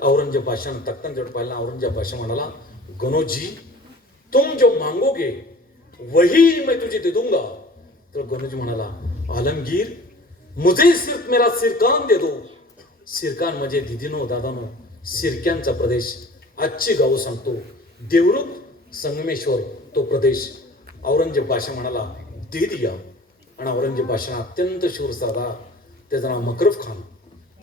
औरंगजेब बादशाह तख्तान जवळ पाहिला. औरंगजेब बादशाह म्हणाला, गणोजी तुम जो मांगोगे वही मैं तुझे दे दूंगा. तर गणोजी म्हणाला, आलमगीर मुझे सिर्फ मेरा सिरकान दे दो. सिरकान म्हणजे दिदीनो दादानो सिरक्यांचा प्रदेश. आजची गावं सांगतो, देवरुख संगमेश्वर तो प्रदेश. औरंगजेब बादशाह म्हणाला, दे दिया. आणि औरंगजेब बादशाह अत्यंत शूर सरदार, त्याचं नाव मकरफ खान,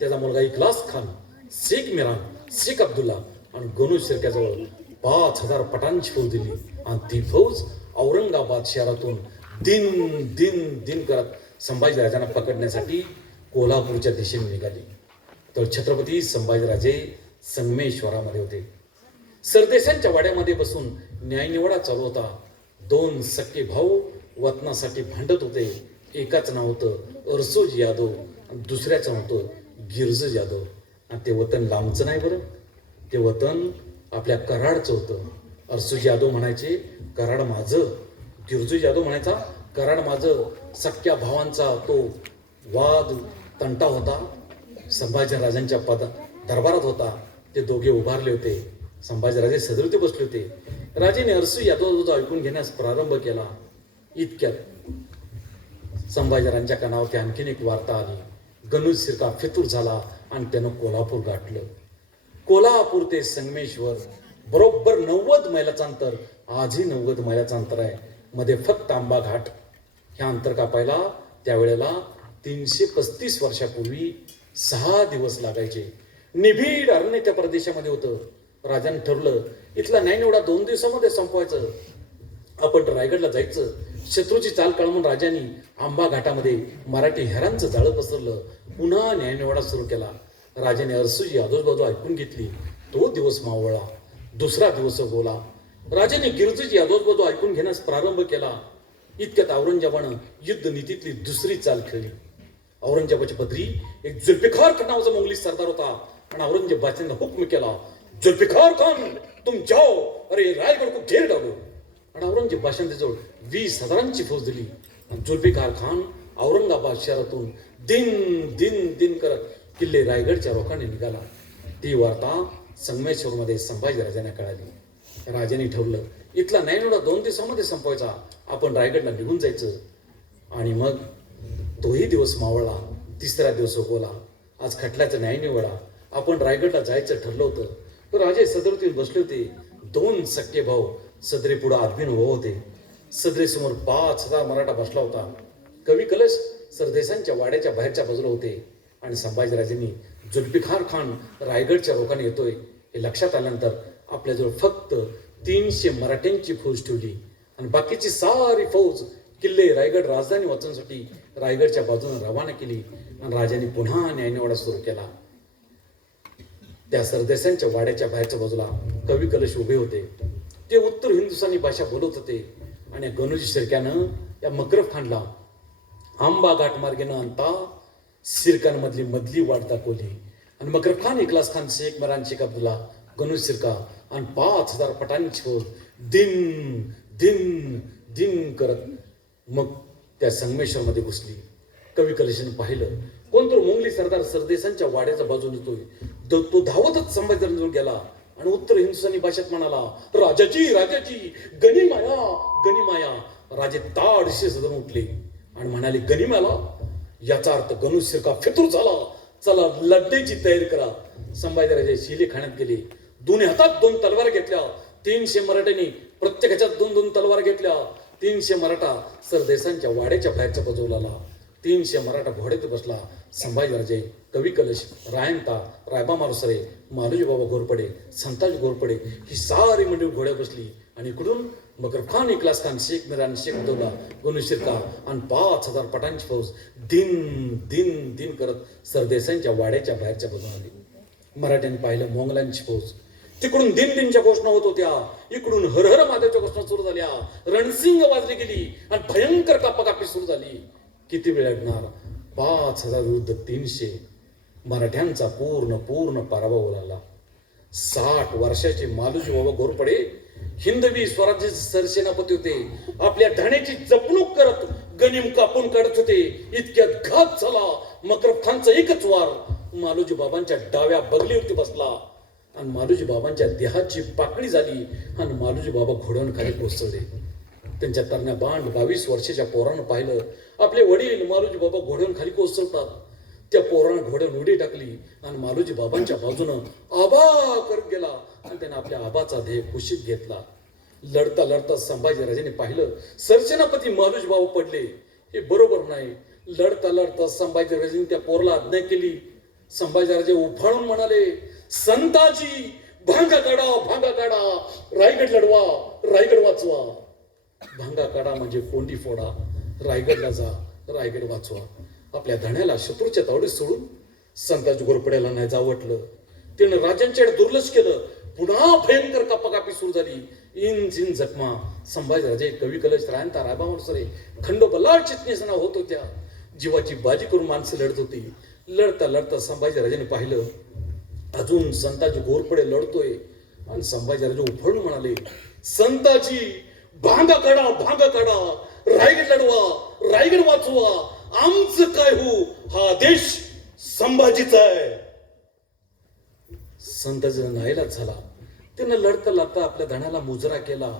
त्याचा मुलगा इखलास खान, शेख मिरान, शेख अब्दुल्ला आणि गणू शिरक्याजवळ 5000 पटांची फौज दिली. आणि ती फौज औरंगाबाद शहरातून दिन करत संभाजीराजांना पकडण्यासाठी कोल्हापूरच्या दिशेने निघाली. तर छत्रपती संभाजीराजे संगमेश्वरामध्ये होते. सरदेशांच्या वाड्यामध्ये बसून न्यायनिवाडा चालू होता. 2 सख्खे भाऊ वतनासाठी भांडत होते. एकाचं नाव होतं अरसोजी यादव आणि दुसऱ्याचं नाव होतं गिरज यादव. आणि ते वतन लांबचं नाही बरं, ते वतन आपल्या कराडचं होतं. अरसोजी यादव म्हणायचे कराड माझं, गिरजू यादव म्हणायचा कराड माझं. सख्या भावांचा तो वाद तंटा होता. संभाजीराजांच्या दरबारात होता. ते दोघे उभारले होते. संभाजीराजे सदरते बसले होते. राजेने अरसू यादव ऐकून घेण्यास प्रारंभ केला. इतक्यात संभाजीराजांच्या कानावर आणखीन एक वार्ता आली. गणू शिरका फितूर झाला आणि त्यानं कोल्हापूर गाठलं. कोल्हापूर ते संगमेश्वर बरोबर 90 मैलाचं अंतर. आजही 90 मैलाचं अंतर आहे. मध्ये फक्त आंबा घाट. ह्या अंतर कापायला त्यावेळेला 335 वर्षापूर्वी 6 दिवस लागायचे. निबिड अरण्य त्या प्रदेशामध्ये होतं. राजाने ठरलं इथला न्यायनिवाडा 2 दिवसामध्ये संपवायचं. आपण रायगडला जायचं. शत्रूची चाल कळवून राजांनी आंबा घाटामध्ये मराठी हेरांचं जाळं पसरलं. पुन्हा न्यायनिवाडा सुरू केला. राजाने अरसूजी आजूबाजू ऐकून घेतली. तो दिवस मावळला. दुसरा दिवस गोला. राजाने गिरजूजी आजूबाजू ऐकून घेण्यास प्रारंभ केला. इतक्यात औरंगजेबानं युद्ध नीतीतली दुसरी चाल खेळली. औरंगजेबाची पदरी एक जुल्फिकार खान नावाचा मोंगली सरदार होता. आणि औरंगजेब बादशाहने हुक्म केला, जुल्फिकार खान तुम जाओ, अरे रायगड को घेर डालो. आणि औरंगजेब बादशाहने जवळ 20,000ची फौज दिली. आणि जुल्फिकार खान औरंगाबाद शहरातून दिन करत किल्ले रायगडच्या रोखाने निघाला. ती वार्ता संगमेश्वरमध्ये संभाजीराजांना कळाली. राजाने ठरवलं, इथला न्यायनिवाडा 2 दिवसामध्ये संपवायचा. आपण रायगडला निघून जायचं. आणि मग तोही दिवस मावळला. तिसरा दिवस उगवला. आज खटल्याचा न्यायनिवाडा. आपण रायगडला जायचं ठरलं होतं. राजे सदरीतून बसले होते. 2 सख्खे भाऊ सदरे पुढे आदबीन उभे होते. सदरेसमोर 5,000 मराठा बसला होता. कवी कलश सरदेसांच्या वाड्याच्या बाहेरच्या बाजूला होते. आणि संभाजीराजांनी जुल्फिकार खान रायगडच्या रोखाने येतोय हे लक्षात आल्यानंतर आपल्याजवळ फक्त 300 मराठ्यांची फौज ठेवली आणि बाकीची सारी फौज किल्ले रायगड राजधानी वाचवण्यासाठी रायगडच्या बाजूने रवाना केली. आणि राजांनी पुन्हा न्यायनिवाडा सुरू केला. त्या सरदेसांच्या वाड्याच्या बाहेरच्या बाजूला कवी कलश उभे होते. ते उत्तर हिंदुस्थानी भाषा बोलत होते. आणि गणोजी शिर्क्यानं या मकरफ खानला आंबा घाट मार्गेनं आणता सिरकांमधली मधली वाट दाखवली. आणि मकरफ खान, इखलास खान, शेख मरान, शेख अब्दुल्ला, गणोजी शिर्का आणि 5,000 पटांची फौज दिन दिन दिन करत मग त्या संगमेश्वरमध्ये घुसली. कवी कलशाने पाहिलं, कोणतर मोंगली सरदार सरदेसांच्या वाड्याच्या बाजूने येतोय. तो धावतच संभाजीराजांजवळ गेला आणि उत्तर हिंदुस्थानी भाषेत म्हणाला, राजाची राजाची गनिमाया गनिमाया. राजे ताडशे सदन उठले आणि म्हणाले, गनिमाला? याचा अर्थ गणोजी शिर्का फितूर झाला. चला लढण्याची तयारी करा. संभाजीराजे शिले खाण्यात गेले. दोन्ही हातात 2 तलवार घेतल्या. 300 मराठ्यांनी प्रत्येकाच्या 2-2 तलवार घेतल्या. 300 मराठा सरदेसांच्या वाड्याच्या बाहेरच्या बाजूला आला. 300 मराठा घोड्यात बसला. संभाजीराजे, कवी कलश, रायंता, रायबा मारुसरे, मालोजी बाबा घोरपडे, संताजी घोरपडे ही सारी मंडळी घोड्यात बसली. आणि इकडून मकरफ खान, इखलास खान, शेख मिरान, शेख अब्दुल्ला, गणोजी शिर्का आणि 5,000 पटांची फौज दिन दिन दिन करत सरदेसांच्या वाड्याच्या बाहेरच्या बाजूला आली. मराठ्यांनी पाहिलं मोंगलांची फौज. तिकडून दिन दिनच्या घोषणा होत होत्या. इकडून हर हर महादेवच्या घोषणा सुरू झाल्या. रणसिंग वाजली गेली आणि भयंकर कापाकापी सुरू झाली. किती वेळ लागणार? 5,000 विरुद्ध 300. मराठ्यांचा पूर्ण पराभव झाला. 60 वर्षाचे मालोजी बाबा घोरपडे हिंदवी स्वराज्याचे सरसेनापती होते. आपल्या ठाण्याची जपणूक करत गनिम कापून काढत होते. इतक्यात घात झाला. मकरफ खानचा एकच वार मालोजी बाबांच्या डाव्या बगलीवरती बसला आणि मालोजी बाबांच्या देहाची पाकळी झाली आणि मालोजी बाबा घोड्यावर खाली कोसळले. त्यांच्या तरण्या बांड 22 वर्षाच्या पोरानं पाहिलं. आपले वडील मालोजी बाबा घोड्यावर खाली कोसळतात. त्या पोरानं घोड्यावर उडी टाकली आणि मालोजी बाबांच्या बाजूनं आबा करत गेला आणि त्याने आपल्या आबाचा ध्येय कुशीत घेतला. लढता लढता संभाजीराजांनी पाहिलं, सरसेनापती मालोजी बाबा पडले. हे बरोबर नाही. लढता लढता संभाजीराजांनी त्या पोरला आज्ञा केली. संभाजीराजे उफाळून म्हणाले, संताजी भांगा काढा, भांगा काढा, रायगड लढवा, रायगड वाचवा. भांगा काढा म्हणजे कोंडी फोडा, रायगडला जा, रायगड वाचवा. आपल्या धण्याला शत्रूच्या तावडीत सोडून संताजी घोरपड्याला नाही जावटलं. त्यानं राजांच्याकडे दुर्लक्ष केलं. पुन्हा भयंकर कापाकापी सुरू झाली. इंच इंच जखमा. संभाजीराजे, कवी कलश, रायंता, रायबा मारुसरे, खंडोबा चिटणीस नाव होत होत्या. जीवाची बाजी करून माणसं लढत होती. लढता लढता संभाजीराजांनी पाहिलं, अजून संताजी घोरपडे लढतोय. आणि संभाजीराजे उफळून म्हणाले, संताजी भांगा काढा, भांगा काढा, रायगड लढवा, रायगड वाचवा. आमचं काय हो, हा देश संभाजीचा आहे. संताजीचा नाईलाज झाला. त्यानं लढता लढता आपल्या धण्याला मुजरा केला,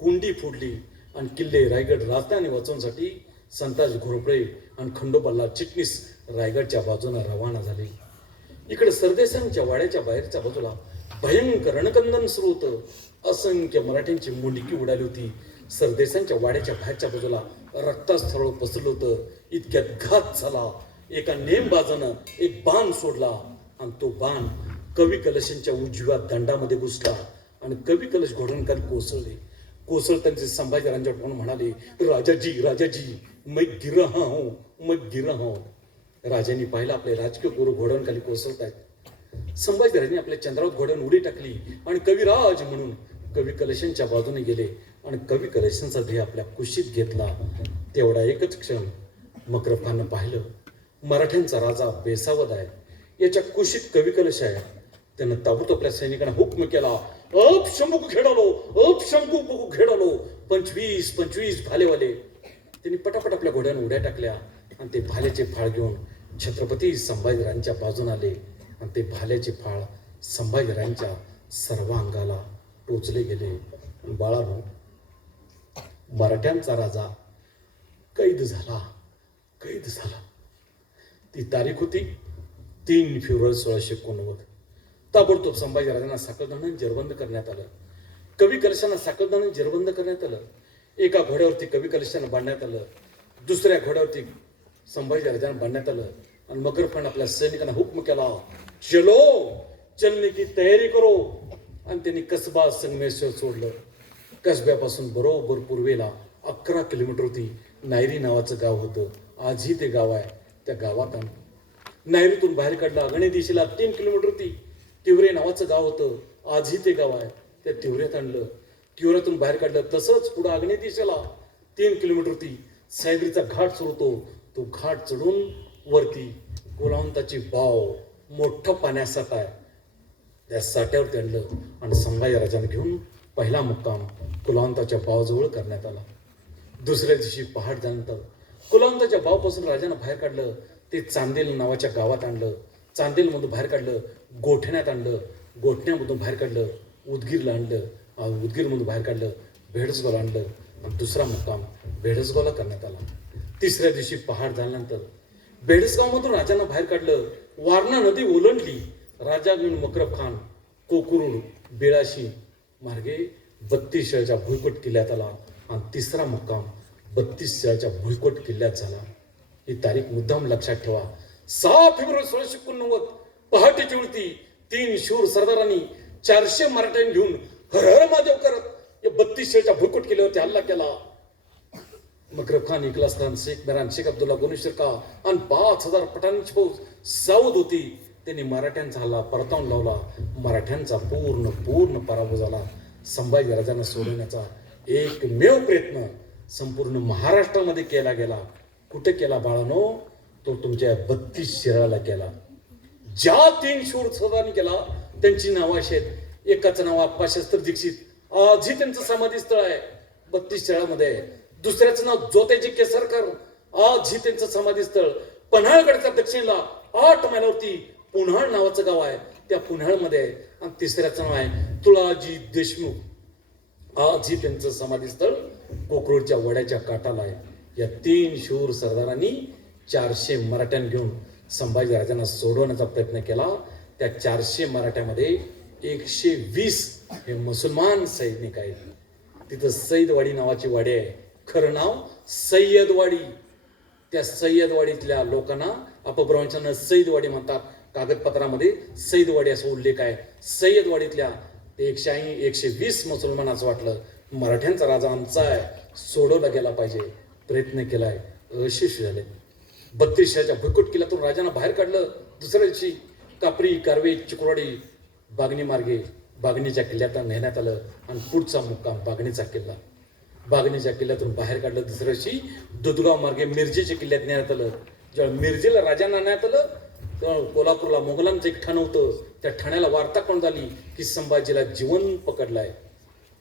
कोंडी फोडली आणि किल्ले रायगड राजधानी वाचवण्यासाठी संताजी घोरपडे आणि खंडोबाला चिटणीस रायगडच्या बाजूने रवाना झाले. इकडे सरदेसांच्या वाड्याच्या बाहेरच्या बाजूला भयंकर रणकंदन सुरू होतं. असंख्य मराठ्यांची मुंडकी उडाली होती. सरदेसांच्या वाड्याच्या बाहेरच्या बाजूला रक्तास्थळ पसरलं होतं. इतक्यात घात झाला. एका नेमबाजानं एक बाण सोडला आणि तो बाण कवी कलशांच्या उजव्या दंडामध्ये घुसला आणि कवी कलश घोड्यांखाली कोसळले. कोसळताना संभाजीराजांच्या तोंड म्हणाले, राजाजी राजाजी मैं गिर रहा हूं, मैं गिर रहा हूं. राजांनी पाहिलं आपले राजकीय गुरु घोड्यांखाली कोसळतायत. संभाजीराजांनी आपल्या चंद्रावत घोड्यावर उडी टाकली आणि कविराज म्हणून कवी कलशांच्या बाजूने गेले आणि कवी कलशांचा ध्येय आपल्या कुशीत घेतला. तेवढा एकच क्षण मकरफ खाननं पाहिलं, मराठ्यांचा राजा बेसावध आहे. याच्या कुशीत कवी कलश आहे. त्यानं ताबडतोब आपल्या सैनिकांना हुकम केला, अप शंभू खेळालो, अप शंभू खेळालो. 25 भालेवाले. त्यांनी पटापट आपल्या घोड्यानं उड्या टाकल्या आणि ते भाल्याचे फाळ घेऊन छत्रपती संभाजीराजांच्या बाजून आले आणि ते भाल्याचे फाळ संभाजीराजांच्या सर्व अंगाला टोचले गेले. बाळानो, मराठ्यांचा राजा कैद झाला. ती तारीख होती 3 फेब्रुवारी 1689. ताबडतोब संभाजीराजांना साखळदाण्याने जेरबंद करण्यात आलं. कवी कलशांना साखळदाण्याने जेरबंद करण्यात आलं. एका घोड्यावरती कवी कलशांना बांधण्यात आलं, दुसऱ्या घोड्यावरती संभाजीराजांना बांधण्यात आलं आणि मकरखान आपल्या सैनिकांना हुकम केला, चलो चलने की तयारी करो. आणि त्यांनी कसबा संगमेश्वर सोडलं. कसब्यापासून बरोबर पूर्वेला 11 किलोमीटरवरती नायरी नावाचं गाव होतं. आजही ते गाव आहे. त्या गावात नायरीतून बाहेर काढलं. आग्नेय दिशेला 3 किलोमीटरवरती तिवरे नावाचं गाव होतं. आजही ते गाव आहे. त्या तिवऱ्यात आणलं. तिवऱ्यातून बाहेर काढलं. तसंच पुढे आग्नेय दिशेला 3 किलोमीटरवरती सह्याद्रीचा घाट सुरू होतो. तो घाट चढून वरती कुलावंताची बाव, मोठं पाण्यासाठा आहे, त्या साठ्यावरती आणलं आणि संभाजीराजांना घेऊन पहिला मुक्काम कुलावंताच्या बावजवळ करण्यात आला. दुसऱ्या दिवशी पहाट झाल्यानंतर कुलावंताच्या बावपासून राजानं बाहेर काढलं. ते चांदेल नावाच्या गावात आणलं. चांदेलमधून बाहेर काढलं. गोठण्यात आणलं. गोठण्यामधून बाहेर काढलं. उदगीरला आणलं. उदगीरमधून बाहेर काढलं. भेडसगावला आणलं आणि दुसरा मुक्काम भेडसगावला करण्यात आला. तिसऱ्या दिवशी पहाट झाल्यानंतर भेडसगावमधून राजांना बाहेर काढलं. वारणा नदी ओलांडली. राजा मकरब खान कोकुरुड बेळाशी मार्गे 32 शेळच्या भुईकोट किल्ल्यात आला आणि तिसरा मुक्काम 32 शेळच्या भुईकोट किल्ल्यात झाला. ही तारीख मुद्दाम लक्षात ठेवा. 6 फेब्रुवारी 1689 पहाटेची उलटी 3 शूर सरदारांनी 400 मराठ्यांनी घेऊन हर हर महादेव करत या 32 शेळच्या भुईकोट किल्ल्यावरती हल्ला केला. मकरब खान, इखलास खान, शेख मेहरान, शेख अब्दुल्ला, गोनेश्वर का आणि 5000 पठाणांची फौज सावध होती. त्यांनी मराठ्यांचा हल्ला परतावून लावला. मराठ्यांचा पूर्ण पराभव झाला. संभाजीराजांना सोडवण्याचा एकमेव प्रयत्न संपूर्ण महाराष्ट्रामध्ये केला गेला. कुठे केला बाळानो? तो तुमच्या 32 शिराळाला केला. ज्या 3 शूर सरदारांनी केला त्यांची नावं अशी आहेत. एकाचं नाव आप्पाशास्त्री दीक्षित, आजही त्यांचं समाधी स्थळ आहे 32 शिराळामध्ये. दुसऱ्याचं नाव जोत्याजी केसरकर, आजही त्यांचं समाधी स्थळ पन्हाळगडच्या दक्षिणेला 8 मैलावरती पुन्हाळ नावाचं गाव आहे, त्या पुन्हाळमध्ये आहे. आणि तिसऱ्याचं नाव आहे तुळाजी देशमुख, आजही त्यांचं समाधी स्थळ कोकरूडच्या वड्याच्या काठाला आहे. या 3 शूर सरदारांनी 400 मराठ्यांना घेऊन संभाजीराजांना सोडवण्याचा प्रयत्न केला. त्या 400 मराठ्यामध्ये 120 हे मुसलमान सैनिक आहेत. तिथं सईदवाडी नावाची वाडी आहे. खरं नाव सय्यदवाडी. त्या सय्यदवाडीतल्या लोकांना अपभ्रंशानं सईदवाडी म्हणतात. कागदपत्रामध्ये सईदवाडी असा उल्लेख आहे. सय्यदवाडीतल्या ते 120 मुसलमानाचं वाटलं मराठ्यांचा राजा आमचा आहे, सोडवला गेला पाहिजे, प्रयत्न केलाय, अयशस्वी झाले. 32 शेळच्या भुईकोट किल्ल्यातून राजांना बाहेर काढलं. दुसऱ्या दिवशी कापरी, कारवे, चिकुरवाडी, बागणी मार्गे बागणीच्या किल्ल्यात नेण्यात आलं आणि पुढचा मुक्काम बागणीचा किल्ला. बागणीच्या किल्ल्यातून बाहेर काढलं. दुसऱ्या दिवशी दुधगाव मार्गे मिरजेच्या किल्ल्यात नेण्यात आलं. जेव्हा मिरजेला राजांना नेण्यात आलं तेव्हा कोल्हापूरला मोगलांचं एक ठाणं होतं. त्या ठाण्याला वार्ता कोण झाली की संभाजीला जीवन पकडलाय.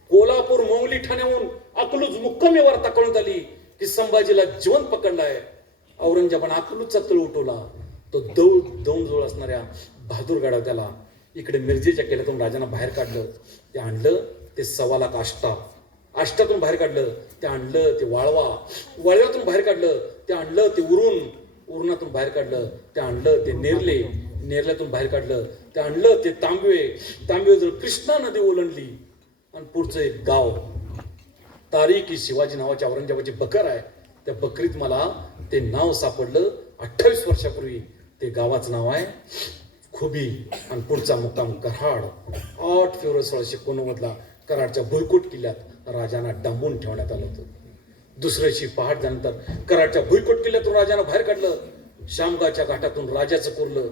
कोल्हापूर मोंगली ठाण्याहून अकलूज मुक्कामी वार्ता कोण झाली की संभाजीला जीवन पकडलाय. औरंगजेबाने अकलूजचा तळ उठवला. तो दौंड जवळ असणाऱ्या बहादूरगडावर त्याला इकडे मिरजेच्या किल्ल्यातून राजांना बाहेर काढलं. ते आणलं ते 1.25 लाख आष्टा. आष्टातून बाहेर काढलं ते आणलं ते वाळवा. वाळव्यातून बाहेर काढलं ते आणलं ते उरणातून बाहेर काढलं ते आणलं ते नेरल्यातून बाहेर काढलं ते आणलं ते तांबवे जर कृष्णा नदी ओलांडली. आणि पुढचं एक गाव तारीख ही शिवाजी नावाच्या औरंगजेबाची बकर आहे. त्या बकरीत मला ते नाव सापडलं 28 वर्षापूर्वी. ते गावाचं नाव आहे खुबी. आणि पुढचा मुक्काम कराड. 8 फेब्रुवारी 1689 कराडच्या भुईकोट किल्ल्यात राजांना डांबून ठेवण्यात आलं होतं. दुसऱ्या दिवशी पहाट झाल्यानंतर कराडच्या भुईकोट किल्ल्यातून राजांना बाहेर काढलं. शामगावच्या घाटातून राजाचं कोरलं.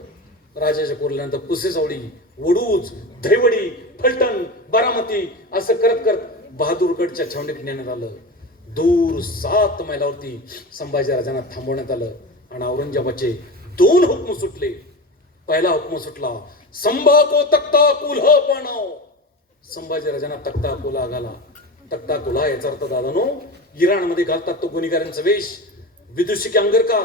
राजाच्या कोरल्यानंतर पुसेसावडी, वडूज, धैवडी, फलटण, बारामती असं करत करत बहादूरगडच्या छावणीत नेण्यात आलं. दूर 7 मैलावरती संभाजीराजांना थांबवण्यात आलं आणि औरंगजेबाचे 2 हुकम सुटले. पहिला हुकम सुटला संभा को तख्ता कुल्हा पाणाव. संभाजीराजांना तख्ता कुल्हा घाला. तख्ता कुल्हा याचा अर्थ दादानो इराणमध्ये घालतात तो गुन्हेगारांचा वेश. विदुषी की अंगरका,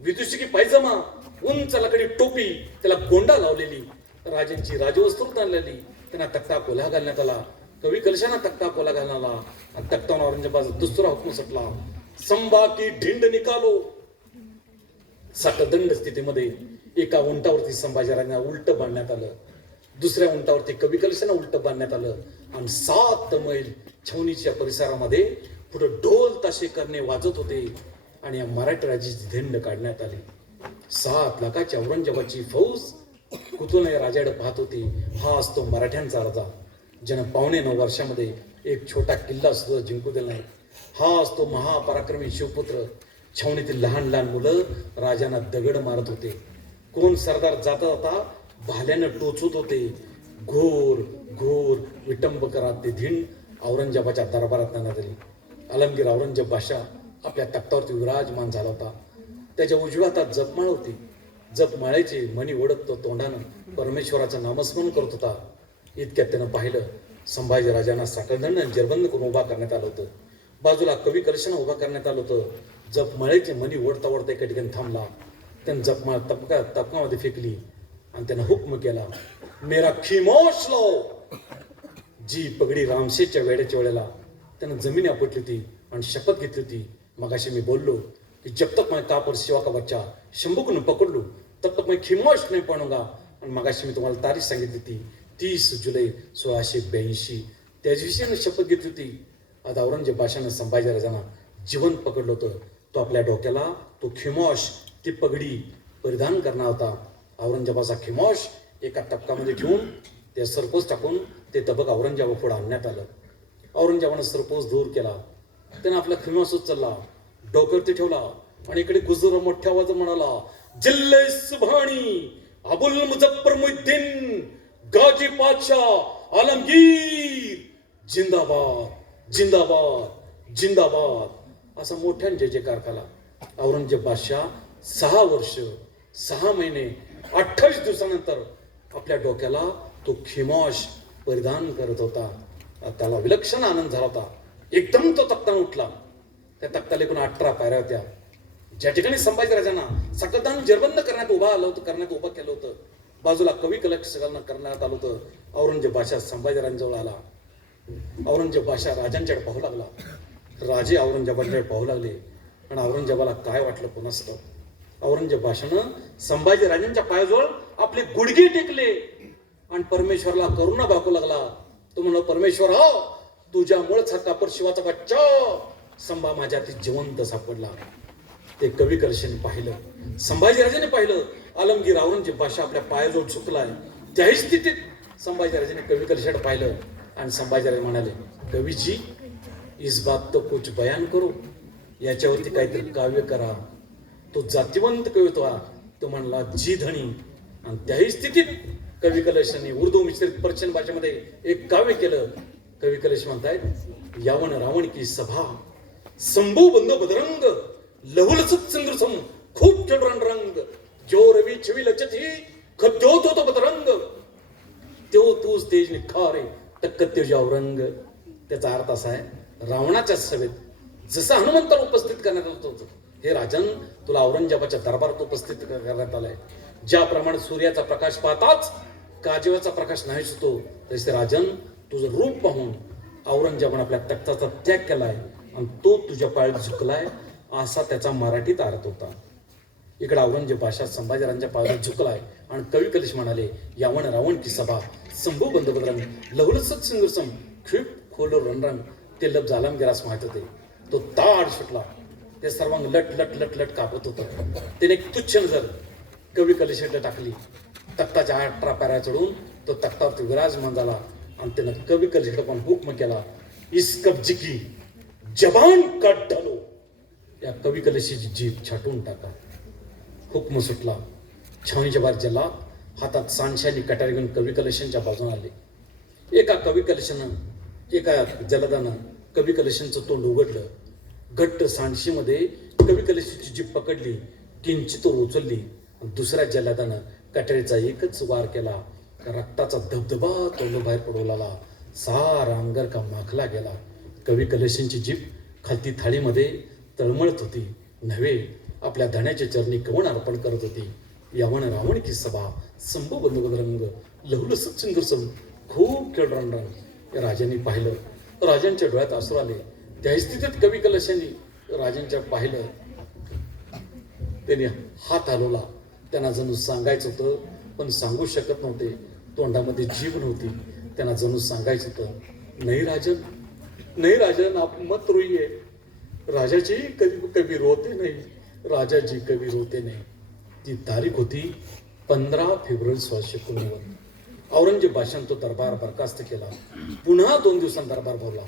विदुषी की पायजमा, उंच लाकडी टोपी, त्याला गोंडा लावलेली, राजांची राजवस्त्र आणलेली, त्यांना तख्ता कोल्हा घालण्यात आला. कवी कलशांना तख्ता कोल्हा घालण्यात आला आणि तख्तावर औरंगजेबाचा दुसरा हुकूम सुटला, संभा की ढिंड निकालो. साखळदंड स्थितीमध्ये एका उंटावरती संभाजीराजांना उलट बांधण्यात आलं, दुसऱ्या उंटावरती कवी कलशांना उलट बांधण्यात आलं आणि 7 मैल छावणीच्या परिसरामध्ये पुढे ढोल ताशे करणे वाजत होते आणि या मराठी राज्याची धिंड काढण्यात आली. 7 लाखाची औरंगजेबाची फौज कुतूहल राजाकडे पाहत होती. हा असतो मराठ्यांचा राजा, ज्यानं 9.25 वर्षामध्ये एक छोटा किल्ला सुद्धा जिंकू दिला नाही. हा असतो महापराक्रमी शिवपुत्र. छावणीतील लहान लहान मुलं राजांना दगड मारत होते. कोण सरदार जाता जाता भाल्यानं टोचत होते. घोर घोर विटंबकरात ते धिंड औरंगजेबाच्या दरबारात आणण्यात आली. आलमगीर औरंगजेब बादशाह आपल्या तख्तावरती विराजमान झाला होता. त्याच्या उजव्या हातात जपमाळ होती. जपमाळेची मणी ओढत तो तोंडानं परमेश्वराचं नामस्मरण करत होता. इतक्यात त्यानं पाहिलं, संभाजीराजांना साखळदंड जेरबंद करून उभा करण्यात आलं होतं. बाजूला कवी कलशांना उभा करण्यात आलं होतं. जपमाळेची मणी ओढता ओढता एका ठिकाणी थांबला. त्यानं जपमाळ तपकामध्ये फेकली आणि त्यानं हुक्म केला, मेरा खिमोश लाव. जी पगडी रामशेच्या वेड्याच्या वेळेला त्यानं जमीन आपटली होती आणि शपथ घेतली होती, मगाशी मी बोललो कि जब तक मैं कापर शिवा का बच्चा शंभू को न पकड़ लूं तब तक मैं खिमोश नहीं पडूंगा. आणि मगाशी मी तुम्हाला तारीख सांगितली होती 30 जुलै 1682. त्याच दिवशी शपथ घेतली होती. आता औरंगजेब बादशाहनं संभाजीराजांना जिवंत पकडलं होतं. तो आपल्या डोक्याला तो खिमोश, ती पगडी परिधान करणार होता. औरंगजेबाचा खिमोश एका टपकामध्ये ठेवून ते सरपोस टाकून ते तबक औरंगजेबा पुढे आणण्यात आलं. औरंगजेबानं सरपोस दूर केला. त्यानं आपला खिमोस उचलला, डोक्यावरती ठेवला आणि इकडे गुजर मोठ्या आवाज म्हणाला, जिल्ले सुभाणी अबुल मुझफ्फर मुद्दीन गाजी पातशाह आलमगीर जिंदाबाद जिंदाबाद जिंदाबाद असा मोठ्याने जय जयकार केला. औरंगजेब बादशाह 6 वर्ष 6 महिने 28 दिवसानंतर आपल्या डोक्याला तो खिमोश परिधान करत होता. त्याला विलक्षण आनंद झाला होता. एकदम तो तख्तान उठला. त्या तख्ताला एकूण 18 पायऱ्या होत्या. ज्या ठिकाणी संभाजीराजांना साखळदंड जेरबंद करण्यात उभं केलं होतं, बाजूला कवी कलशांना करण्यात आलं होतं. औरंगजेब बादशाह संभाजीराजांजवळ आला. औरंगजेब बादशाह राजांच्याकडे पाहू लागला. राजे औरंगजेबाकडे पाहू लागले आणि औरंगजेबाला काय वाटलं कोणास ठाऊक. औरंगजेब बादशाहनं संभाजीराजांच्या पायाजवळ आपले गुडघे टेकले आणि परमेश्वरला करुणा दाखवू लागला. तो म्हणला, परमेश्वर हो, तुझ्यामुळेच हा कापर शिवाचा बच्चा संभा माझ्या हाती जिवंत सापडला. ते कवी कलशाने पाहिलं, संभाजीराजाने पाहिलं, आलमगीर औरंगजेब बादशाह आपल्या पायाजवळ झुकलाय. त्याही स्थितीत संभाजीराजाने कवी कलशाने पाहिलं आणि संभाजीराज म्हणाले, कवीजी इस बात तो कुछ बयान करो, याच्यावरती काहीतरी काव्य करा. तो जातिवंत कवी होता. तो म्हणला, जी धणी. आणि त्याही स्थितीत कवी कलशाने उर्दू मिश्रित पर्शियन भाषेमध्ये एक काव्य केलं. कवी कलश म्हणतायत, यावन रावण की सभा संभू बंद बदरंग लहुलसत संग्रसम खूप चढरण रंग जो रवी छवी लचती खद्योत होतो बदरंग त्यो तूच तेज निखारे तक्क तेज औरंग. त्याचा अर्थ असा आहे, रावणाच्या सभेत जसं हनुमंताला उपस्थित करण्यात आलं होतं, हे राजन तुला औरंगजेबाच्या दरबारात उपस्थित करण्यात आलंय. ज्याप्रमाणे सूर्याचा प्रकाश पाहताच काजव्याचा प्रकाश नाही होतो, तसे राजन तुझं रूप पाहून औरंगजेबाने आपल्या तख्ताचा त्याग केलाय आणि तो तुझ्या पायात झुकलाय, असा त्याचा मराठीत अर्थ होता. इकडे औरंगजेब बादशाह संभाजीराजांच्या पायात झुकलाय आणि कवी कलश म्हणाले, यावन रावण की सभा संभू बंद बदरंग लहुलसत संग्रसम खूप खोल रणरंग. ते लब्ज आलमगीरास माहित होते. तो ताड सुटला. ते सर्वांग लट लट लट लट कापत होतं. त्याने एक तुच्छ नजर कवी कलशाकडे टाकली. तख्ताच्या 18 पायऱ्या चढून तो तख्तावरती विराजमान झाला आणि त्यानं कवी कलशाकडे पण हुक्म केला, इस कब्जी की जबान काट डालो. या कवी कलशाची जीभ छाटून टाका. हुक्म सुटला. छावणीच्या बाहेर जला हातात सांडशाली कटारी घेऊन कवी कलशांच्या बाजूने आले. एका कवी कलशानं एका जलदानं कवी कलशांचं तोंड उघडलं. घट्ट सांडशीमध्ये कवी कलशाची जीभ पकडली, किंचित उचलली. दुसऱ्या जल्लादानं कटारीचा एकच वार केला. रक्ताचा धबधबा तोंड बाहेर पडू लागला. सारा अंगर का माखला गेला. कवी कलशांची जीभ खालती थाळीमध्ये तळमळत होती. नव्हे, आपल्या धण्याच्या चरणी कवण अर्पण करत होती. यवन रावण की सभा संभ बंद रंग लहुल सचिंदर सम खूप खेळ रणरण या राजांनी पाहिलं. राजांच्या डोळ्यात आसरू आले. त्या स्थितीत कवी कलशांनी राजांच्या पाहिलं. त्यांनी हात हलवला. त्यांना जणू सांगायचं होतं पण सांगू शकत नव्हते. तोंडामध्ये जीभ नव्हती. त्यांना जणू सांगायचं होतं, नाही राजन, नाही राजन, आप मत रोइये. राजाची कवी रोते नाही, राजाची कवी रोते नाही. ती तारीख होती 15 फेब्रुवारी 1690. औरंगजेब बादशाहने तो दरबार बरखास्त केला. पुन्हा 2 दिवसांत दरबार भरला.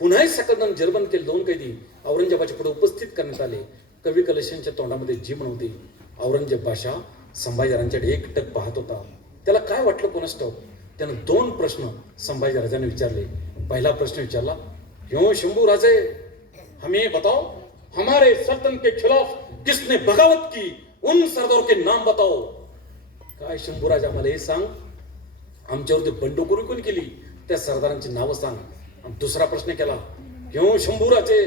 पुन्हाही सकलदन जेरबंद केले. 2 कैदी औरंगजेबाच्या पुढे उपस्थित करण्यात आले. कवी कलशांच्या तोंडामध्ये जीभ नव्हती. औरंगजेब बादशाह संभाजीराजांकडे एकटक पाहत होता. त्याला काय वाटलं कोणास ठाऊक. त्यानं 2 प्रश्न संभाजीराजांना विचारले. पहिला प्रश्न विचारला, क्यों शंभू राजे, हमें बताओ, हमारे सल्तनत के खिलाफ किसने बगावत की, उन सरदारों के नाम बताओ. काय शंभूराज, आम्हाला हे सांग, आमच्यावरती बंडखोरी कोणी केली त्या सरदारांची नावं सांग. दुसरा प्रश्न केला, क्यों शंभू राजे,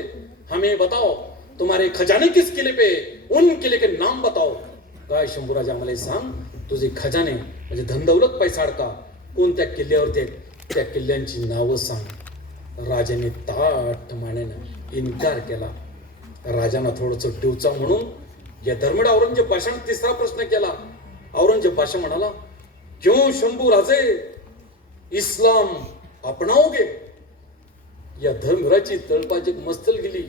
हमें बताओ, तुम्हारे खजाने किस किले पे, उन किले के नाम बताओ. काय शंभूराज, आम्हाला हे सांग, तुझे खजाने म्हणजे धनदौलत पैसा अडका कोणत्या किल्ल्यावरती आहेत, त्या किल्ल्यांची नावं सांग. राजाने ताठ मानेनं इन्कार केला. राजांना थोडंसं डिवचा म्हणून या धर्मड औरंगजेब बादशाहने तिसरा प्रश्न केला. औरंगजेब बादशाह म्हणाला, क्यों शंभू राजे, इस्लाम अपनाओगे. या धर्मराची तळपाची मस्तल गेली.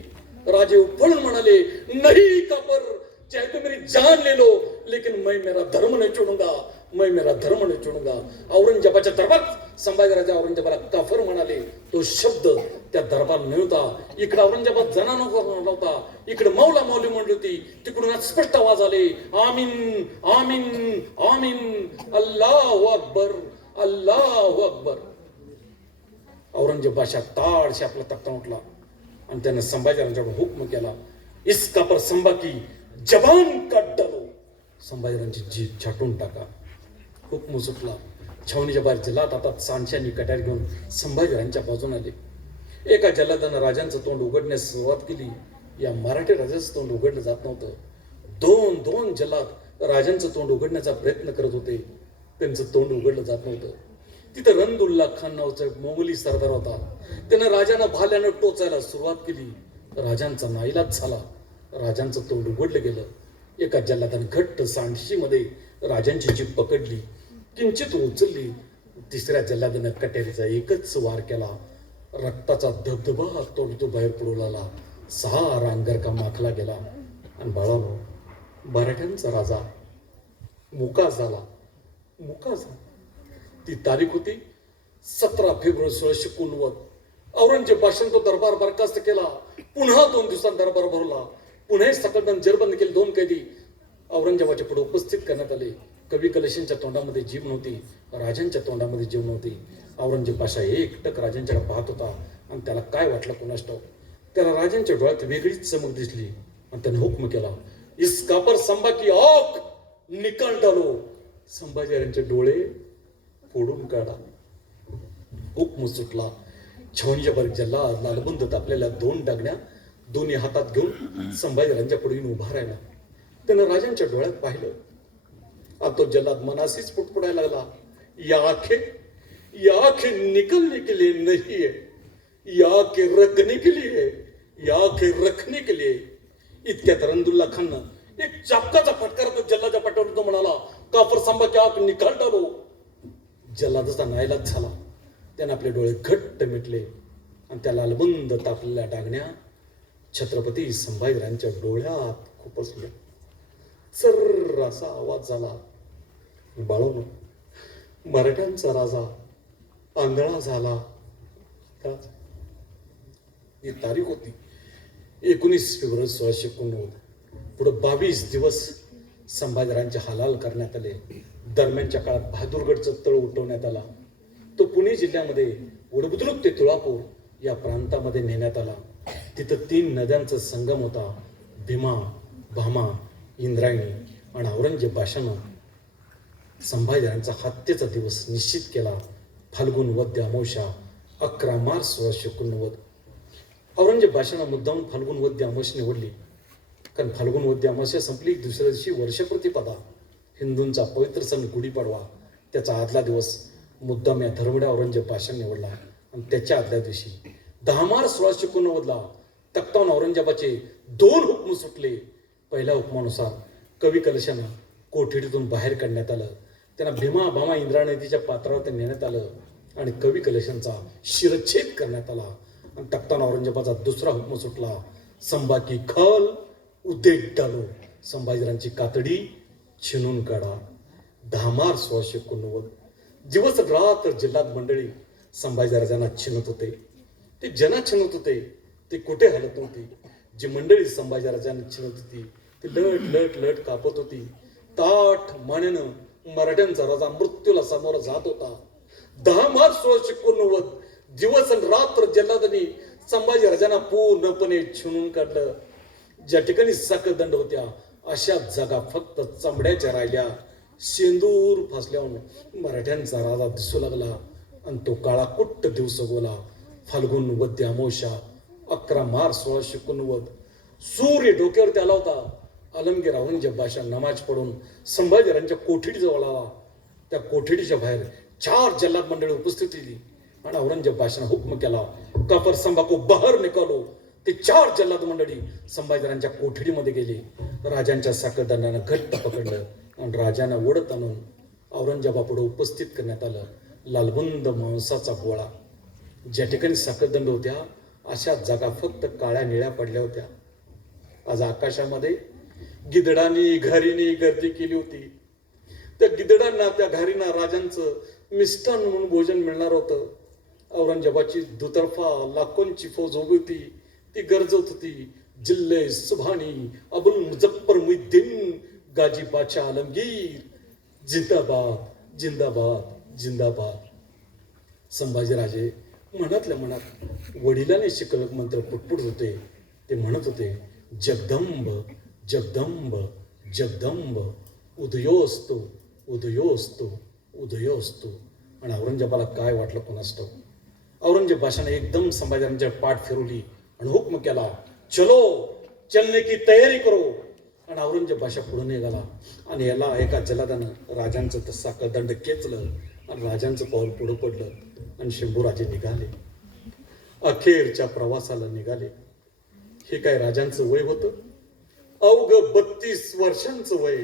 राजे उफळून म्हणाले, नहीं कापर, चाहे तो मेरी जान ले लो, लेकिन मैं मेरा धर्म नहीं छोडूंगा, मैं मेरा धर्म नहीं छोडूंगा. औरंगजेबाच्या दरबारात संभाजीराजा औरंगजेबाला काफर म्हणाले. तो शब्द त्या दरबार नव्हता. इकडे औरंगजेबात जना नव्हता, इकडे मौला मौली म्हणली होती. तिकडून स्पष्ट आवाज आले, आमीन आमीन आमीन, अल्लाहू अकबर अल्लाहू अकबर. औरंगजेब बादशाह ताडशे आपला तख्ता उठला आणि त्याने संभाजीराजांकडे हुकम केला, इसका पर संभा की जबान काट डालो. संभाजीराजांची जीभ छाटून टाका. हुकम सुटला. छावणीच्या बाहेर जल्लाद हातात सांडशांनी कट्यार घेऊन संभाजीराजांच्या बाजून आले. एका जल्लादानं राजांचं तोंड उघडण्यास सुरुवात केली. या मराठी राजाचं तोंड उघडलं जात नव्हतं. 2 जल्लाद राजांचं तोंड उघडण्याचा प्रयत्न करत होते. त्यांचं तोंड उघडलं जात नव्हतं. तिथं रंदुल्ला खान नावाचा मोंगली सरदार होता. त्यानं राजांना भाल्यानं टोचायला सुरुवात केली. राजांचा नाईलाज झाला. राजांचं तोंड उघडलं गेलं. एका जल्लादानं घट्ट सांडशीमध्ये राजांची जीभ पकडली, किंचित उचलली. तिसऱ्या जल्लादानं कट्यारीचा एकच वार केला. रक्ताचा धबधबा तोंड बाहेर पडू लागला. 6 अंगरखा माखला गेला. आणि बाळानो, मराठ्यांचा राजा मुका झाला. ती तारीख होती 17 फेब्रुवारी 1690. औरंगजेब बादशाहने तो दरबार बरखास्त केला. पुन्हा 2 दिवसांत दरबार भरला. पुन्हा सकलदन जेरबंद केले. 2 कैदी औरंगजेबाच्या पुढे उपस्थित करण्यात आले. कवी कलशांच्या तोंडामध्ये जीभ नव्हती. राजांच्या तोंडामध्ये जीभ नव्हती. औरंगजेब बादशाह एकटक राजांच्याकडे पाहत होता आणि त्याला काय वाटलं कोणास ठाऊक. त्याला राजांच्या डोळ्यात वेगळीच चमक दिसली आणि त्याने हुकम केला, इस कापर संभा की आँख निकाल डालो. संभाजीराजांचे डोळे फोडून काढा. हुकम सुटला. छावणीच्या बाहेर जल्लाद लालबंद तापलेल्या 2 डागण्या दोन्ही हातात घेऊन संभाजीराजांच्या पुढे येऊन उभा राहिला. त्यानं राजांच्या डोळ्यात पाहिलं आणि तो जल्लाद मनासीच पुटपुटायला लागला, या आंखें निकलने के लिए नहीं है, या आंखें रखने के लिए है, या आंखें रखने के लिए. इतक्यात रंदुल्ला खाननं एक चापकाचा फटकार तो जल्लाच्या पाठीवर तो म्हणाला, काफर संभा की आंख निकाल डालो. जल्लादाचा नाईलाज झाला. त्याने आपले डोळे घट्ट मिटले आणि त्या लालबंद तापलेल्या डागण्या छत्रपती संभाजीराजांच्या डोळ्यात खुपसल्या. चर्र असा आवाज झाला. बाळानो, मराठ्यांचा राजा आंधळा झाला का. ही तारीख होती 19 फेब्रुवारी 1690. पुढे 22 दिवस संभाजीराजांचे हलाल करण्यात आले. दरम्यानच्या काळात बहादूरगडचं तळ उठवण्यात आला. तो पुणे जिल्ह्यामध्ये वडबुद्रुक ते तुळापूर या प्रांतामध्ये नेण्यात आला. तिथं 3 नद्यांचा संगम होता, भीमा, भामा, इंद्रायणी. आणि औरंगजेब बादशाहनं संभाजीराजांचा हत्येचा दिवस निश्चित केला, फाल्गुन वद्य अमावस्या 11 मार्च 1689. औरंगजेब बादशाहनं मुद्दाम फाल्गुन वद्य अमावस्या निवडली, कारण फाल्गुन वद्य अमावस्या संपली दुसऱ्या दिवशी वर्षप्रतिपदा. हिंदूंचा पवित्र सण गुढीपाडवा, त्याचा आदला दिवस मुद्दाम या धर्मड्या औरंगजेब पाशाने निवडला आणि त्याच्या आदल्या दिवशी 10 मार्च 1689 तख्तावरून औरंगजेबाचे 2 हुकम सुटले. पहिल्या हुकमानुसार कवी कलशांना कोठडीतून बाहेर काढण्यात आलं. त्यांना भीमा भामा इंद्रा नदीच्या पात्रावर नेण्यात आलं आणि कवी कलशांचा शिरच्छेद करण्यात आला. आणि तख्तावरून औरंगजेबाचा दुसरा हुकम सुटला, संभाकी खल उद्देट डालो, संभाजीरावांची कातडी छिनून काढा. 10 मार्च 1689 दिवस रात्र जिल्ह्यात मंडळी संभाजीराजांना छिनत होते. ते ज्यांना छिनत होते ते कुठे हलत नव्हती. जी मंडळी संभाजीराजांना छिनत होती ती लट लट लट कापत होती. ताठ मानेनं मराठ्यांचा राजा मृत्यूला सामोरा जात होता. 10 मार्च 1689 दिवस आणि रात्र जल्लादांनी संभाजीराजांना पूर्णपणे छिनून काढलं. ज्या ठिकाणी सकदंड होत्या अशा जागा फक्त चमड्याच्या राहिल्या. शेंदूर फासल्यावर मराठ्यांचा राजा दिसू लागला आणि तो काळा कुट्ट दिवस गोला. फाल्गुन वद्य अमावस्या 11 मार्च 1689 सूर्य डोक्यावरती आला होता. आलमगीर औरंगजेब बादशाह नमाज पडून संभाजीरावांच्या कोठडीजवळ आला. त्या कोठडीच्या बाहेर 4 जल्लाद मंडळी उपस्थित होती आणि औरंगजेब बादशाहने हुकम केला, काफर संभा को बाहेर निकालो. ते 4 जल्लाद मंडळी संभाजीरावांच्या कोठडीमध्ये गेले. राजांच्या साखळदंडानं घट्ट पकडलं आणि राजांना ओढत आणून औरंगजेबापुढे उपस्थित करण्यात आलं लालबुंद मांसाचा गोळा. ज्या ठिकाणी साखळदंड होत्या अशा जागा फक्त काळ्या निळ्या पडल्या होत्या. आज आकाशामध्ये गिधडांनी घारीनी गर्दी केली होती. त्या गिधडांना त्या घारीना राजांचं मिष्टान म्हणून भोजन मिळणार होतं. औरंगजेबाची दुतर्फा लाखोंची फौज उभी होती. ती गरजत होती, जिल्ले सुभानी अबुल मुझफ्फर मुहिद्दीन गाजी बादशाह आलमगीर जिंदाबाद जिंदाबाद जिंदाबाद. संभाजीराजे मनातल्या मनात वडिलांनी शिकवलेले मंत्र पुटपुट होते. ते म्हणत होते, जगदंब जगदंब जगदंब उदयोस्तु उदयोस्तु उदयोस्तु. आणि औरंगजेबाला काय वाटलं कोणास ठाऊक. औरंगजेब बादशाहने एकदम संभाजीरावांच्या पाठ फिरवली आणि हुकम केला, चलो चलने की तयारी करो. आणि औरंगजेब बादशाह पुढे निघाला आणि याला एका जल्लादानं राजांचं तसा कदंड केचलं आणि राजांचं पाऊल पुढे पडलं आणि शंभूराजे निघाले. अखेरच्या प्रवासाला निघाले. हे काय राजांचं वय होतं? अवघ 32 वर्षांचं वय.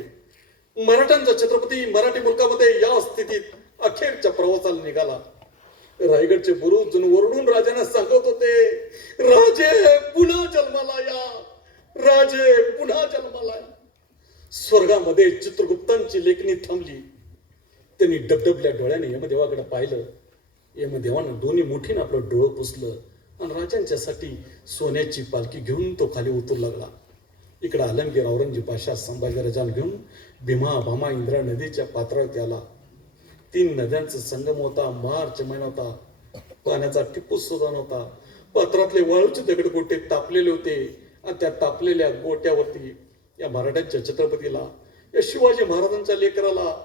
मराठ्यांचा छत्रपती मराठी मुलकामध्ये या स्थितीत अखेरच्या प्रवासाला निघाला. रायगडचे बुरुज वरडून राजांना सांगत होते, राजे पुन्हा जन्माला या, राजे पुन्हा जन्माला या. स्वर्गामध्ये चित्रगुप्तांची लेखणी थांबली. त्यांनी डबडबल्या डोळ्याने यमदेवाकडे पाहिलं. यमदेवानं दोन्ही मुठीनं आपलं डोळं पुसलं आणि राजांच्यासाठी सोन्याची पालखी घेऊन तो खाली उतरू लागला. इकडे आलमगीर औरंगजेब बादशाह संभाजीराजांना घेऊन भीमा भामा इंद्रा नदीच्या पात्रावरती आला. 3 नद्यांचा संगम होता. मार्च महिना होता. पाण्याचा टिपूस सुद्धा नव्हता. पात्रातले वाळूचे दगड गोटे तापलेले होते आणि त्या तापलेल्या गोट्यावरती या मराठ्यांच्या छत्रपतीला, या शिवाजी महाराजांच्या लेकराला,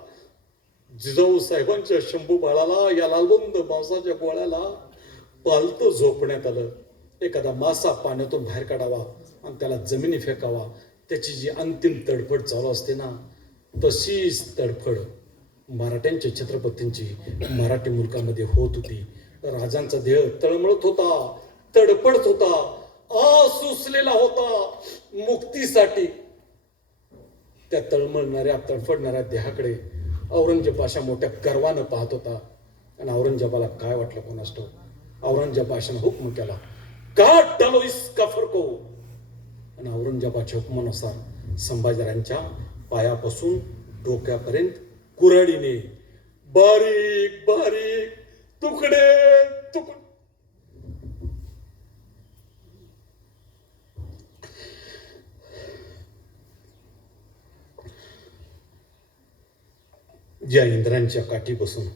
जिजाऊ साहेबांच्या शंभू बाळाला, या लालबुंद मांसाच्या गोळ्याला पालतं झोपण्यात आलं. एखादा मासा पाण्यातून बाहेर काढावा आणि त्याला जमिनी फेकावा, त्याची जी अंतिम तडफड चालू असते ना, तशीच तडफड मराठ्यांच्या छत्रपतींची मराठी मुलकामध्ये होत होती. राजांचा देह तळमळत होता, तडफडत होता, आसुसलेला होता मुक्तीसाठी. त्या तळमळणाऱ्या तडफडणाऱ्या देहाकडे औरंगजेब बादशाह मोठ्या गर्वानं पाहत होता. आणि औरंगजेबाला काय वाटलं कोणास ठाऊक. औरंगजेब बादशाहने हुकम केला, काट डालो इस काफर को. आणि औरंगजेबाच्या हुकमानुसार संभाजीरावांच्या पायापासून डोक्यापर्यंत कुऱ्हाडीने बारीक बारीक तुकडे तुकडे ज्या इंद्रांच्या काठी बसून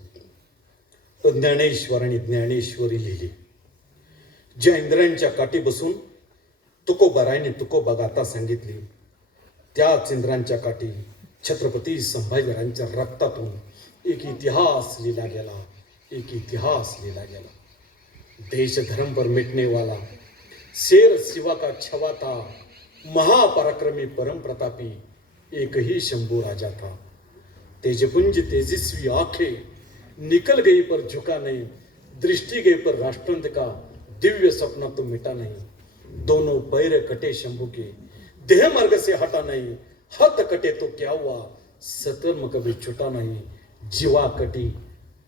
ज्ञानेश्वरांनी ज्ञानेश्वरी लिहिली, ज्या इंद्रांच्या काठी बसून तुकोबारायने तुकोबा गाथा सांगितली, त्याच इंद्रांच्या काठी छत्रपती संभाजीरावांच्या रक्तातून एक इतिहास लिहिला गेला, एक इतिहास लिहिला गेला. देश धर्म पर मिटने वाला शेर शिवा का छवा था, महापराक्रमी परम प्रतापी एक ही शंभू राजा था. तेजपुंज तेजस्वी आंखें निकल गई पर झुका नहीं, दृष्टि गई पर राष्ट्रंत का दिव्य सपना तो मिटा नहीं। दोनों पैर कटे शंभू के, देह मार्ग से हटा नहीं, हाथ कटे तो क्या हुआ, सत्कर्म कभी छूटा नहीं। जीवा कटी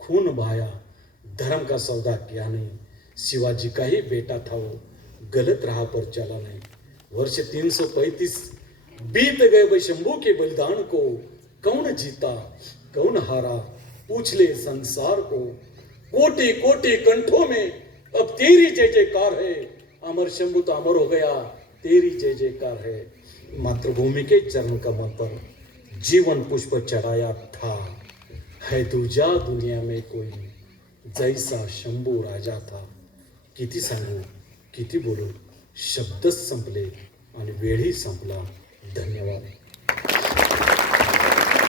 खून बहाया, धर्म का सौदा किया नहीं। शिवाजी का ही बेटा था वो, गलत राह पर चला नहीं। वर्ष 335 बीत गए वह शंभू के बलिदान को, कौन जीता कौन हारा पूछ ले संसार को। कोटि कोटि कंठों में अब तेरी जय जयकार है, अमर शंभू तो अमर हो गया, तेरी जय जयकार है। मातृभूमि के चरण कमल पर जीवन पुष्प चढ़ाया था, है दूजा दुनिया में कोई जैसा शंभू राजा था। किती सांगू किती बोलू, शब्दच संपले आणि वेळही संपला. धन्यवाद.